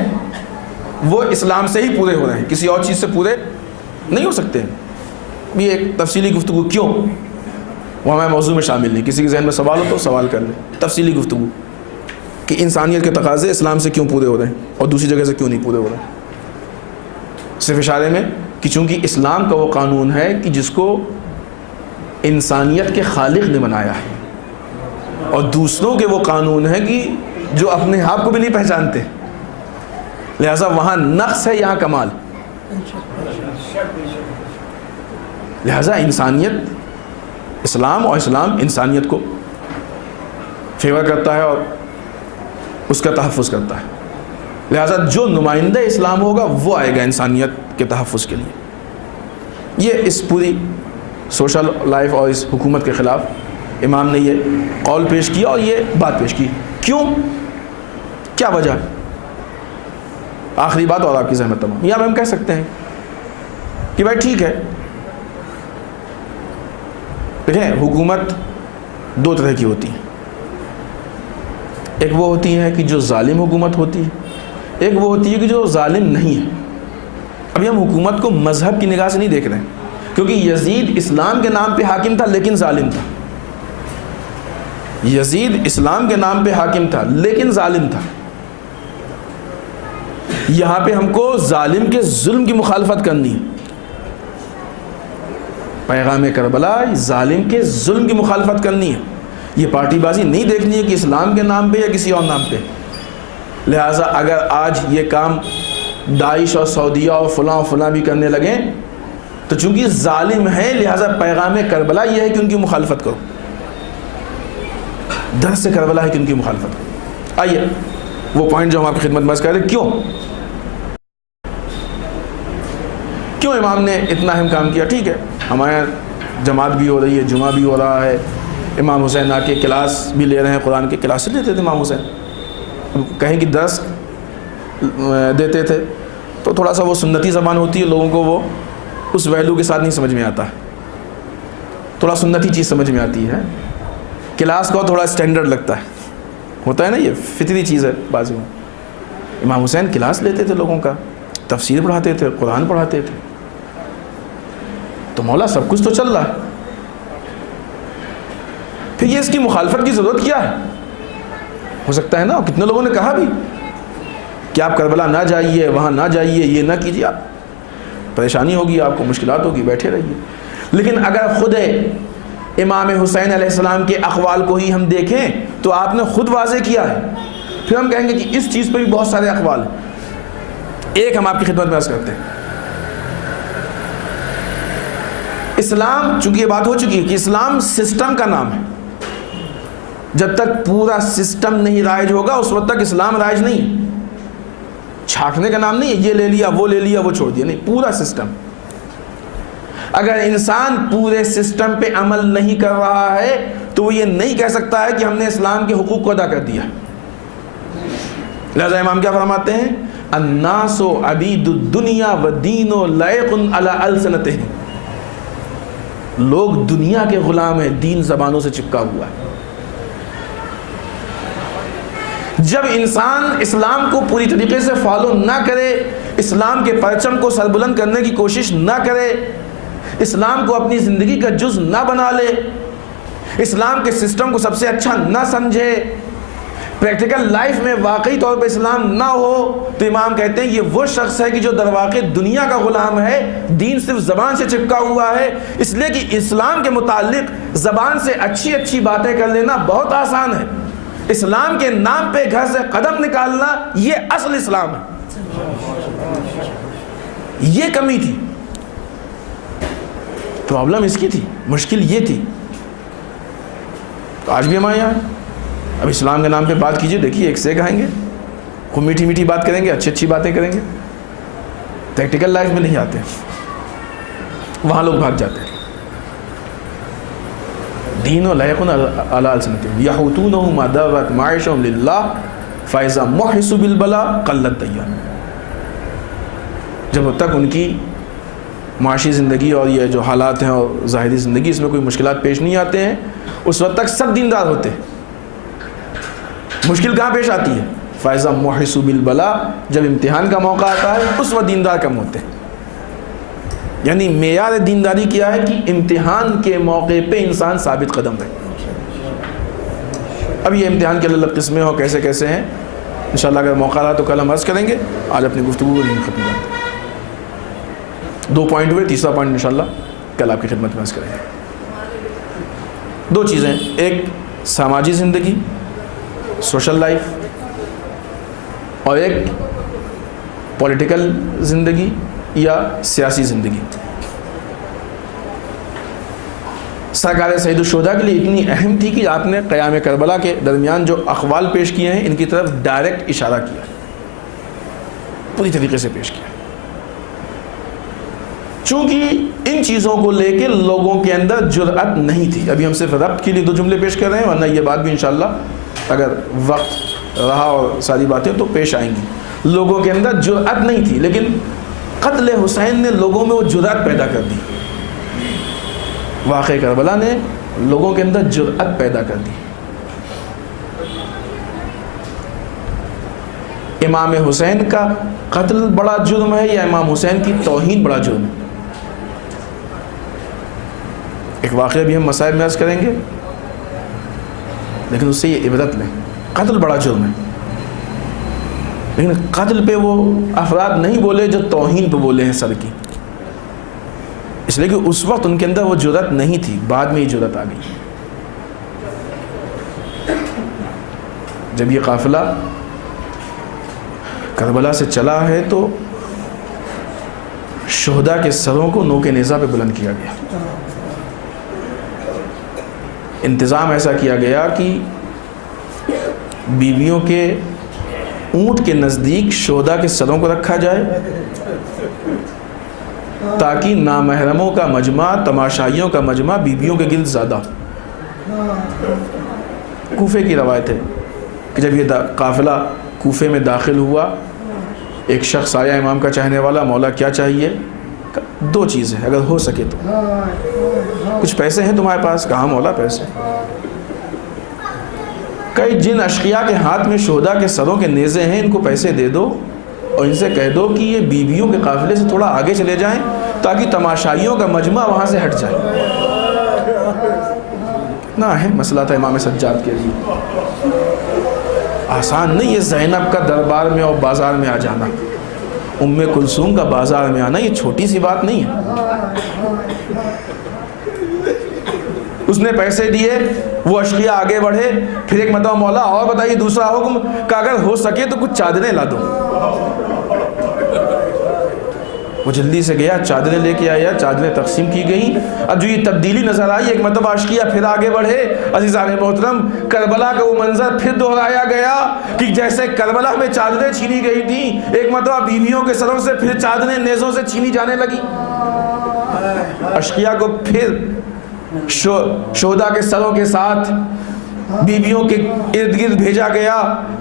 وہ اسلام سے ہی پورے ہو رہے ہیں، کسی اور چیز سے پورے نہیں ہو سکتے ہیں. یہ ایک تفصیلی گفتگو کیوں وہ ہمارے موضوع میں شامل نہیں. کسی کے ذہن میں سوال ہو تو سوال کر لیں. تفصیلی گفتگو کہ انسانیت کے تقاضے اسلام سے کیوں پورے ہو رہے ہیں اور دوسری جگہ سے کیوں نہیں پورے ہو رہے ہیں. صرف اشارے میں کہ چونکہ اسلام کا وہ قانون ہے کہ جس کو انسانیت کے خالق نے بنایا ہے، اور دوسروں کے وہ قانون ہے کہ جو اپنے آپ کو بھی نہیں پہچانتے، لہذا وہاں نقص ہے، یہاں کمال. لہذا انسانیت اسلام اور اسلام انسانیت کو فیور کرتا ہے اور اس کا تحفظ کرتا ہے. لہذا جو نمائندہ اسلام ہوگا وہ آئے گا انسانیت کے تحفظ کے لیے. یہ اس پوری سوشل لائف اور اس حکومت کے خلاف امام نے یہ قول پیش کیا اور یہ بات پیش کی. کیوں؟ کیا وجہ؟ آخری بات اور آپ کی زحمت تمام. یا ہم کہہ سکتے ہیں کہ بھائی ٹھیک ہے، دیکھیں حکومت دو طرح کی ہوتی ہے. ایک وہ ہوتی ہے کہ جو ظالم حکومت ہوتی ہے، ایک وہ ہوتی ہے کہ جو ظالم نہیں ہے. ابھی ہم حکومت کو مذہب کی نگاہ سے نہیں دیکھ رہے ہیں، کیونکہ یزید اسلام کے نام پہ حاکم تھا لیکن ظالم تھا. یزید اسلام کے نام پہ حاکم تھا لیکن ظالم تھا. یہاں پہ ہم کو ظالم کے ظلم کی مخالفت کرنی ہے. پیغام کربلا ظالم کے ظلم کی مخالفت کرنی ہے. یہ پارٹی بازی نہیں دیکھنی ہے کہ اسلام کے نام پہ یا کسی اور نام پہ. لہٰذا اگر آج یہ کام داعش اور سعودیہ اور فلاں بھی کرنے لگیں تو چونکہ ظالم ہیں لہٰذا پیغام کربلا یہ ہے کہ ان کی مخالفت کرو، درس کربلا ہے کہ ان کی مخالفت کرو. آئیے وہ پوائنٹ جو ہم آپ کی خدمت میں عرض کر رہے، کیوں امام نے اتنا اہم کام کیا. ٹھیک ہے، ہمارے جماعت بھی ہو رہی ہے، جمعہ بھی ہو رہا ہے، امام حسین آ کے کلاس بھی لے رہے ہیں، قرآن کے کلاس سے لیتے تھے امام حسین. کہیں کہ درس دیتے تھے تو تھوڑا سا وہ سنتی زبان ہوتی ہے، لوگوں کو وہ اس ویلیو کے ساتھ نہیں سمجھ میں آتا ہے، تھوڑا سنتی چیز سمجھ میں آتی ہے. کلاس کو تھوڑا اسٹینڈرڈ لگتا ہے، ہوتا ہے نا، یہ فطری چیز ہے بازی میں. امام حسین کلاس لیتے تھے لوگوں کا، تفسیر پڑھاتے تھے، قرآن پڑھاتے تھے. تو مولا سب کچھ تو چل رہا ہے، پھر یہ اس کی مخالفت کی ضرورت کیا ہے؟ ہو سکتا ہے نا کتنے لوگوں نے کہا بھی کہ آپ کربلا نہ جائیے، وہاں نہ جائیے، یہ نہ کیجیے، آپ پریشانی ہوگی، آپ کو مشکلات ہوگی، بیٹھے رہیے. لیکن اگر خود امام حسین علیہ السلام کے اقوال کو ہی ہم دیکھیں تو آپ نے خود واضح کیا ہے. پھر ہم کہیں گے کہ اس چیز پہ بھی بہت سارے اقوال ہیں. ایک ہم آپ کی خدمت میں عرض کرتے ہیں. اسلام، چونکہ یہ بات ہو چکی ہے کہ اسلام سسٹم کا نام ہے، جب تک پورا سسٹم نہیں رائج ہوگا اس وقت تک اسلام رائج نہیں. چھانٹنے کا نام نہیں ہے، یہ لے لیا وہ چھوڑ دیا، نہیں، پورا سسٹم. اگر انسان پورے سسٹم پہ عمل نہیں کر رہا ہے تو وہ یہ نہیں کہہ سکتا ہے کہ ہم نے اسلام کے حقوق کو ادا کر دیا. لہذا امام کیا فرماتے ہیں؟ الناس عبید الدنیا والدین لائق علی السنتہم. لوگ دنیا کے غلام ہیں، دین زبانوں سے چپکا ہوا ہے. جب انسان اسلام کو پوری طریقے سے فالو نہ کرے، اسلام کے پرچم کو سربلند کرنے کی کوشش نہ کرے، اسلام کو اپنی زندگی کا جز نہ بنا لے، اسلام کے سسٹم کو سب سے اچھا نہ سمجھے، پریکٹیکل لائف میں واقعی طور پہ اسلام نہ ہو، تو امام کہتے ہیں یہ وہ شخص ہے کہ جو در واقع دنیا کا غلام ہے، دین صرف زبان سے چپکا ہوا ہے. اس لیے کہ اسلام کے متعلق زبان سے اچھی اچھی باتیں کر لینا بہت آسان ہے، اسلام کے نام پہ گھر سے قدم نکالنا یہ اصل اسلام ہے. یہ کمی تھی، پرابلم اس کی تھی، مشکل یہ تھی. تو آج بھی ہمارے یہاں اب اسلام کے نام پہ بات کیجئے، دیکھیے ایک سے کہیں گے، خوب میٹھی میٹھی بات کریں گے، اچھی اچھی باتیں کریں گے، پریکٹیکل لائف میں نہیں آتے، وہاں لوگ بھاگ جاتے ہیں. دین و لیقن علی السنتہم یحوتونہ ما دامت معاشہم للہ فاذا محسوا بالبلاء قلت دیانتہم. جب تک ان کی معاشی زندگی اور یہ جو حالات ہیں اور ظاہری زندگی اس میں کوئی مشکلات پیش نہیں آتے ہیں، اس وقت تک سب دیندار ہوتے ہیں. مشکل کہاں پیش آتی ہے؟ فَإِذَا مُحِسُ بِالْبَلَا، جب امتحان کا موقع آتا ہے اس وقت دیندار کم ہوتے ہیں. یعنی معیار دینداری کیا ہے کہ امتحان کے موقع پہ انسان ثابت قدم رہے. اب یہ امتحان کے الگ قسمیں ہو کیسے کیسے ہیں انشاءاللہ اگر موقع رہا تو کل ہم عرض کریں گے. آج اپنی گفتگو کو یہیں ختم کرتے ہیں. 2 پوائنٹ ہوئے، تیسرا پوائنٹ انشاءاللہ کل آپ کی خدمت میں عرض کریں گے. 2 چیزیں، ایک سماجی زندگی سوشل لائف، اور ایک پولیٹیکل زندگی یا سیاسی زندگی. سرکار سید الشہداء کے لیے اتنی اہم تھی کہ آپ نے قیام کربلا کے درمیان جو اقوال پیش کیے ہیں ان کی طرف ڈائریکٹ اشارہ کیا، پوری طریقے سے پیش کیا. چونکہ ان چیزوں کو لے کے لوگوں کے اندر جرأت نہیں تھی. ابھی ہم صرف ربط کے لیے 2 جملے پیش کر رہے ہیں، ورنہ یہ بات بھی انشاءاللہ اگر وقت رہا اور ساری باتیں تو پیش آئیں گی. لوگوں کے اندر جرأت نہیں تھی، لیکن قتل حسین نے لوگوں میں وہ جرأت پیدا کر دی. واقعہ کربلا نے لوگوں کے اندر جرأت پیدا کر دی. امام حسین کا قتل بڑا جرم ہے یا امام حسین کی توہین بڑا جرم ہے؟ ایک واقعہ بھی ہم مسائل میں عرض کریں گے، لیکن اس سے یہ عبرت لیں. قتل بڑا جرم ہے، لیکن قتل پہ وہ افراد نہیں بولے جو توہین پہ بولے ہیں سر کی، اس لیے کہ اس وقت ان کے اندر وہ جرأت نہیں تھی، بعد میں یہ جرأت آ گئی. جب یہ قافلہ کربلا سے چلا ہے تو شہداء کے سروں کو نوک نیزہ پہ بلند کیا گیا. انتظام ایسا کیا گیا کہ بیویوں کے اونٹ کے نزدیک شہداء کے سروں کو رکھا جائے تاکہ نامحرموں کا مجمع، تماشائیوں کا مجمع بیویوں کے گرد زیادہ. کوفے کی روایت ہے کہ جب یہ قافلہ کوفے میں داخل ہوا، ایک شخص آیا امام کا چاہنے والا، مولا کیا چاہیے؟ 2 چیزیں اگر ہو سکے تو. کچھ پیسے ہیں تمہارے پاس؟ کہا مولا پیسے. کئی جن اشقیاء کے ہاتھ میں شہداء کے سروں کے نیزے ہیں ان کو پیسے دے دو اور ان سے کہہ دو کہ یہ بیویوں کے قافلے سے تھوڑا آگے چلے جائیں تاکہ تماشائیوں کا مجمع وہاں سے ہٹ جائے. اتنا اہم مسئلہ تھا امام سجاد کے لیے. آسان نہیں یہ زینب کا دربار میں اور بازار میں آ جانا، ام کلثوم کا بازار میں آنا، یہ چھوٹی سی بات نہیں ہے. اس نے پیسے دیے، وہ اشقیاء آگے بڑھے. پھر ایک مرتبہ مولا اور بتائیے دوسرا حکم کہ اگر ہو سکے تو کچھ چادریں لا دو. وہ جلدی سے گیا، چادریں لے کے آیا، چادریں تقسیم کی گئیں. اب جو یہ تبدیلی نظر آئی، ایک مرتبہ اشقیاء پھر آگے بڑھے. عزیزان محترم، کربلا کا وہ منظر پھر دہرایا گیا کہ جیسے کربلا میں چادریں چھینی گئی تھیں، ایک مرتبہ بیویوں کے سروں سے پھر چادریں نیزوں سے چھینی جانے لگی. اشقیاء کو پھر شہداء کے سروں کے ساتھ بیویوں کے ارد گرد بھیجا گیا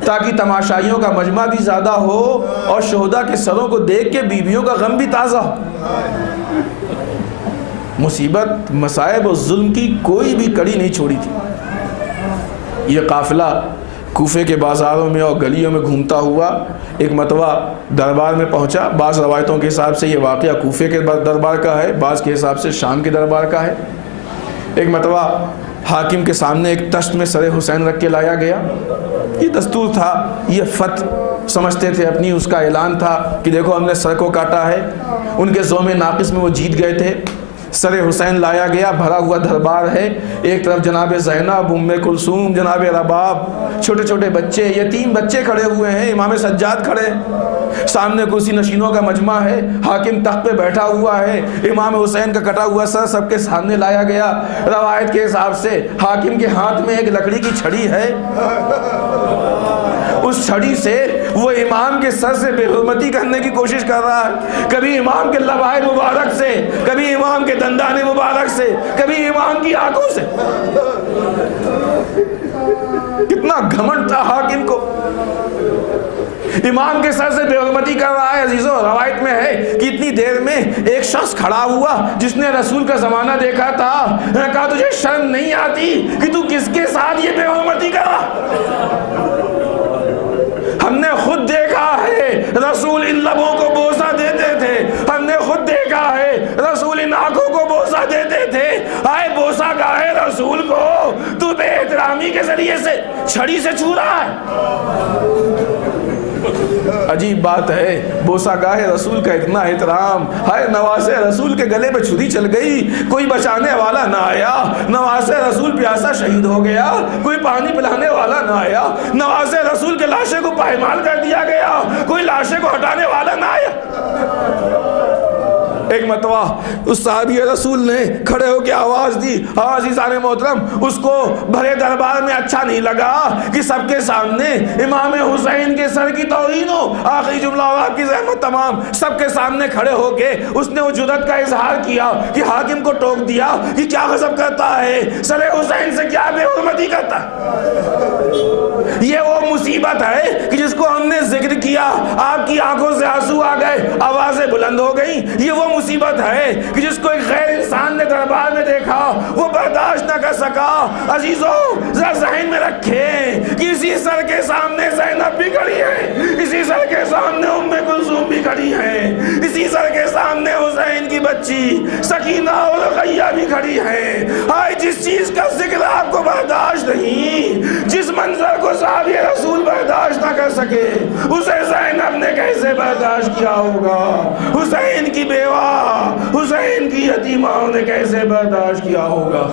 تاکہ تماشائیوں کا مجمع بھی زیادہ ہو اور شہداء کے سروں کو دیکھ کے بیویوں کا غم بھی تازہ ہو. مصیبت، مصائب اور ظلم کی کوئی بھی کڑی نہیں چھوڑی تھی. یہ قافلہ کوفے کے بازاروں میں اور گلیوں میں گھومتا ہوا ایک مرتبہ دربار میں پہنچا. بعض روایتوں کے حساب سے یہ واقعہ کوفے کے دربار کا ہے، بعض کے حساب سے شام کے دربار کا ہے. ایک مرتبہ حاکم کے سامنے ایک تشت میں سر حسین رکھ کے لایا گیا. یہ دستور تھا، یہ فتح سمجھتے تھے اپنی، اس کا اعلان تھا کہ دیکھو ہم نے سر کو کاٹا ہے. ان کے زوم ناقص میں وہ جیت گئے تھے. سر حسین لایا گیا، بھرا ہوا دربار ہے. ایک طرف جناب زینب، ام کلثوم، جناب رباب، چھوٹے چھوٹے بچے، یتیم بچے کھڑے ہوئے ہیں. امام سجاد کھڑے، سامنے کرسی نشینوں کا مجمع ہے. حاکم تخت پہ بیٹھا ہوا ہے. امام حسین کا کٹا ہوا سر سب کے سامنے لایا گیا. روایت کے حساب سے حاکم کے ہاتھ میں ایک لکڑی کی چھڑی ہے. اس چھڑی سے وہ امام کے سر سے بے حرمتی کرنے کی کوشش کر رہا ہے. کبھی امام کے لبائے مبارک سے، کبھی امام کے دندان مبارک سے، کبھی امام کی آنکھوں سے. کتنا گھمنڈ تھا حاکم کو. امام کے سر سے بے حرمتی کر رہا ہے. عزیزو، روایت میں ہے کہ اتنی دیر میں ایک شخص کھڑا ہوا جس نے رسول کا زمانہ دیکھا تھا. کہا تجھے شرم نہیں آتی کہ تو کس کے ساتھ یہ بے حرمتی کر رہا؟ ہم دیکھا ہے رسول ان لبوں کو بوسہ دیتے تھے، ہم نے خود دیکھا ہے رسول ان آنکھوں کو بوسہ دیتے تھے، آئے بوسہ گاہے رسول کو تو بے احترامی کے ذریعے سے چھڑی سے چھو رہا ہے۔ عجیب بات ہے، بوسہ گاہ رسول کا اتنا احترام، ہائے نواز رسول کے گلے میں چھری چل گئی، کوئی بچانے والا نہ آیا، نواز رسول پیاسا شہید ہو گیا، کوئی پانی پلانے والا نہ آیا، نواز رسول کے لاشے کو پائمال کر دیا گیا، کوئی لاشے کو ہٹانے والا نہ آیا۔ ایک مرتبہ اس صحابی رسول نے کھڑے ہو کے آواز دی، عزیزان محترم، اس کو بھرے دربار میں اچھا نہیں لگا کہ سب کے سامنے امام حسین کے سر کی توہین ہو، آخری جملہ اور آپ کی زحمت تمام، سب کے سامنے کھڑے ہو کے اس نے وہ جرأت کا اظہار کیا کہ حاکم کو ٹوک دیا کہ کیا غضب کرتا ہے، سر حسین سے کیا بے حرمتی کرتا ہے۔ یہ وہ مصیبت ہے کہ جس کو ہم نے ذکر کیا، آپ کی آنکھوں سے آنسو آ گئے، آوازیں بلند ہو گئیں۔ یہ وہ مصیبت ہے کہ جس کو ایک غیر انسان نے دربار میں دیکھا، وہ برداشت نہ کر سکا۔ عزیزوں ذرا ذہن میں رکھیں کہ اسی سر کے سامنے زینب بھی کھڑی ہے، اسی سر کے سامنے ام کلثوم بھی کھڑی ہیں، اسی سر کے سامنے حسین کی بچی سکینہ اور رقیہ بھی کھڑی ہیں۔ آئے جس چیز کا ذکر آپ کو برداشت نہیں، جس منظر کو صحابی رسول برداشت نہ کر سکے، اسے زینب نے کیسے برداشت کیا ہوگا؟ حسین کی بیوہ، حسین کی یتیمہ نے کیسے برداشت کیا ہوگا؟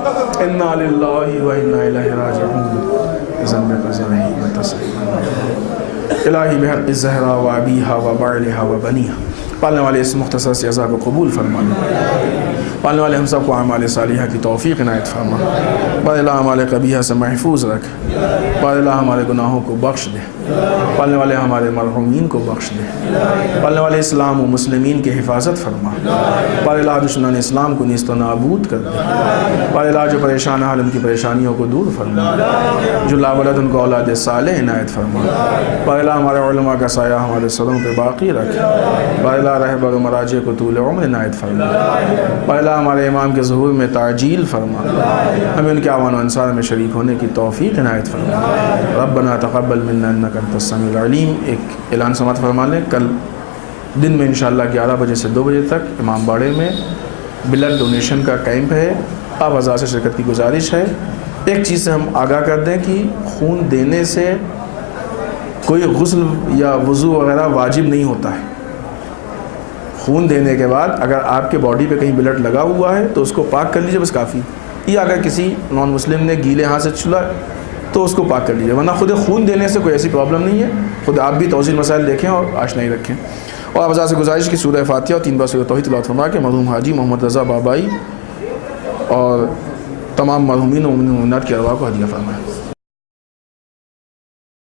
انا للہ و انا الیہ راجعون۔ ذنب قزرہی و تسلیمہ الہی بحق الزہرا و ابیہا و بعلہا و بنیہا۔ پالنے والے اس مختصر سے عزا کو قبول فرمانا، پالنے والے ہم سب کو اعمال صالحہ کی توفیق عنایت فرما، بار اللہ ہمارے قبیحہ سے محفوظ رکھ، بار اللہ ہمارے گناہوں کو بخش دے، پالنے والے ہمارے مرحومین کو بخش دے، پالنے والے اسلام و مسلمین کی حفاظت فرما، بار اللہ دشمنان اسلام کو نیست و نابود کر دے، بار اللہ جو پریشان حال ان کی پریشانیوں کو دور فرما، جو لاولد ان کو اولاد صالح عنایت فرما، بار اللہ ہمارے علماء کا سایہ ہمارے سروں پہ باقی رکھ، بار اللہ رہبر و مراجع کو طول عمر عنایت فرما، بار اللہ ہمارے امام کے ظہور میں تعجیل فرما، ہمیں ان کے اعوان و انصار میں شریک ہونے کی توفیق عنایت فرما۔ ربنا تقبل منا انک انت السمیع العلیم۔ ایک اعلان سماعت فرما لیں، کل دن میں انشاءاللہ 11 بجے سے 2 بجے تک امام باڑے میں بلڈ ڈونیشن کا کیمپ ہے، آپ حضرات سے شرکت کی گزارش ہے۔ ایک چیز سے ہم آگاہ کر دیں کہ خون دینے سے کوئی غسل یا وضو وغیرہ واجب نہیں ہوتا ہے۔ خون دینے کے بعد اگر آپ کے باڈی پہ کہیں بلڈ لگا ہوا ہے تو اس کو پاک کر لیجئے، بس کافی، یا اگر کسی نان مسلم نے گیلے ہاتھ سے چھلا تو اس کو پاک کر لیجئے، ورنہ خود خون دینے سے کوئی ایسی پرابلم نہیں ہے۔ خود آپ بھی توضیح مسائل دیکھیں اور آشنائی رکھیں۔ اور آپ حضرات سے گزارش کی سورہ فاتحہ اور 3 بار سورہ توحید تلاوت فرما کے مرحوم حاجی محمد رضا بابائی اور تمام مرحومین و مومنات کی ارواح کو ہدیہ فرمائیں۔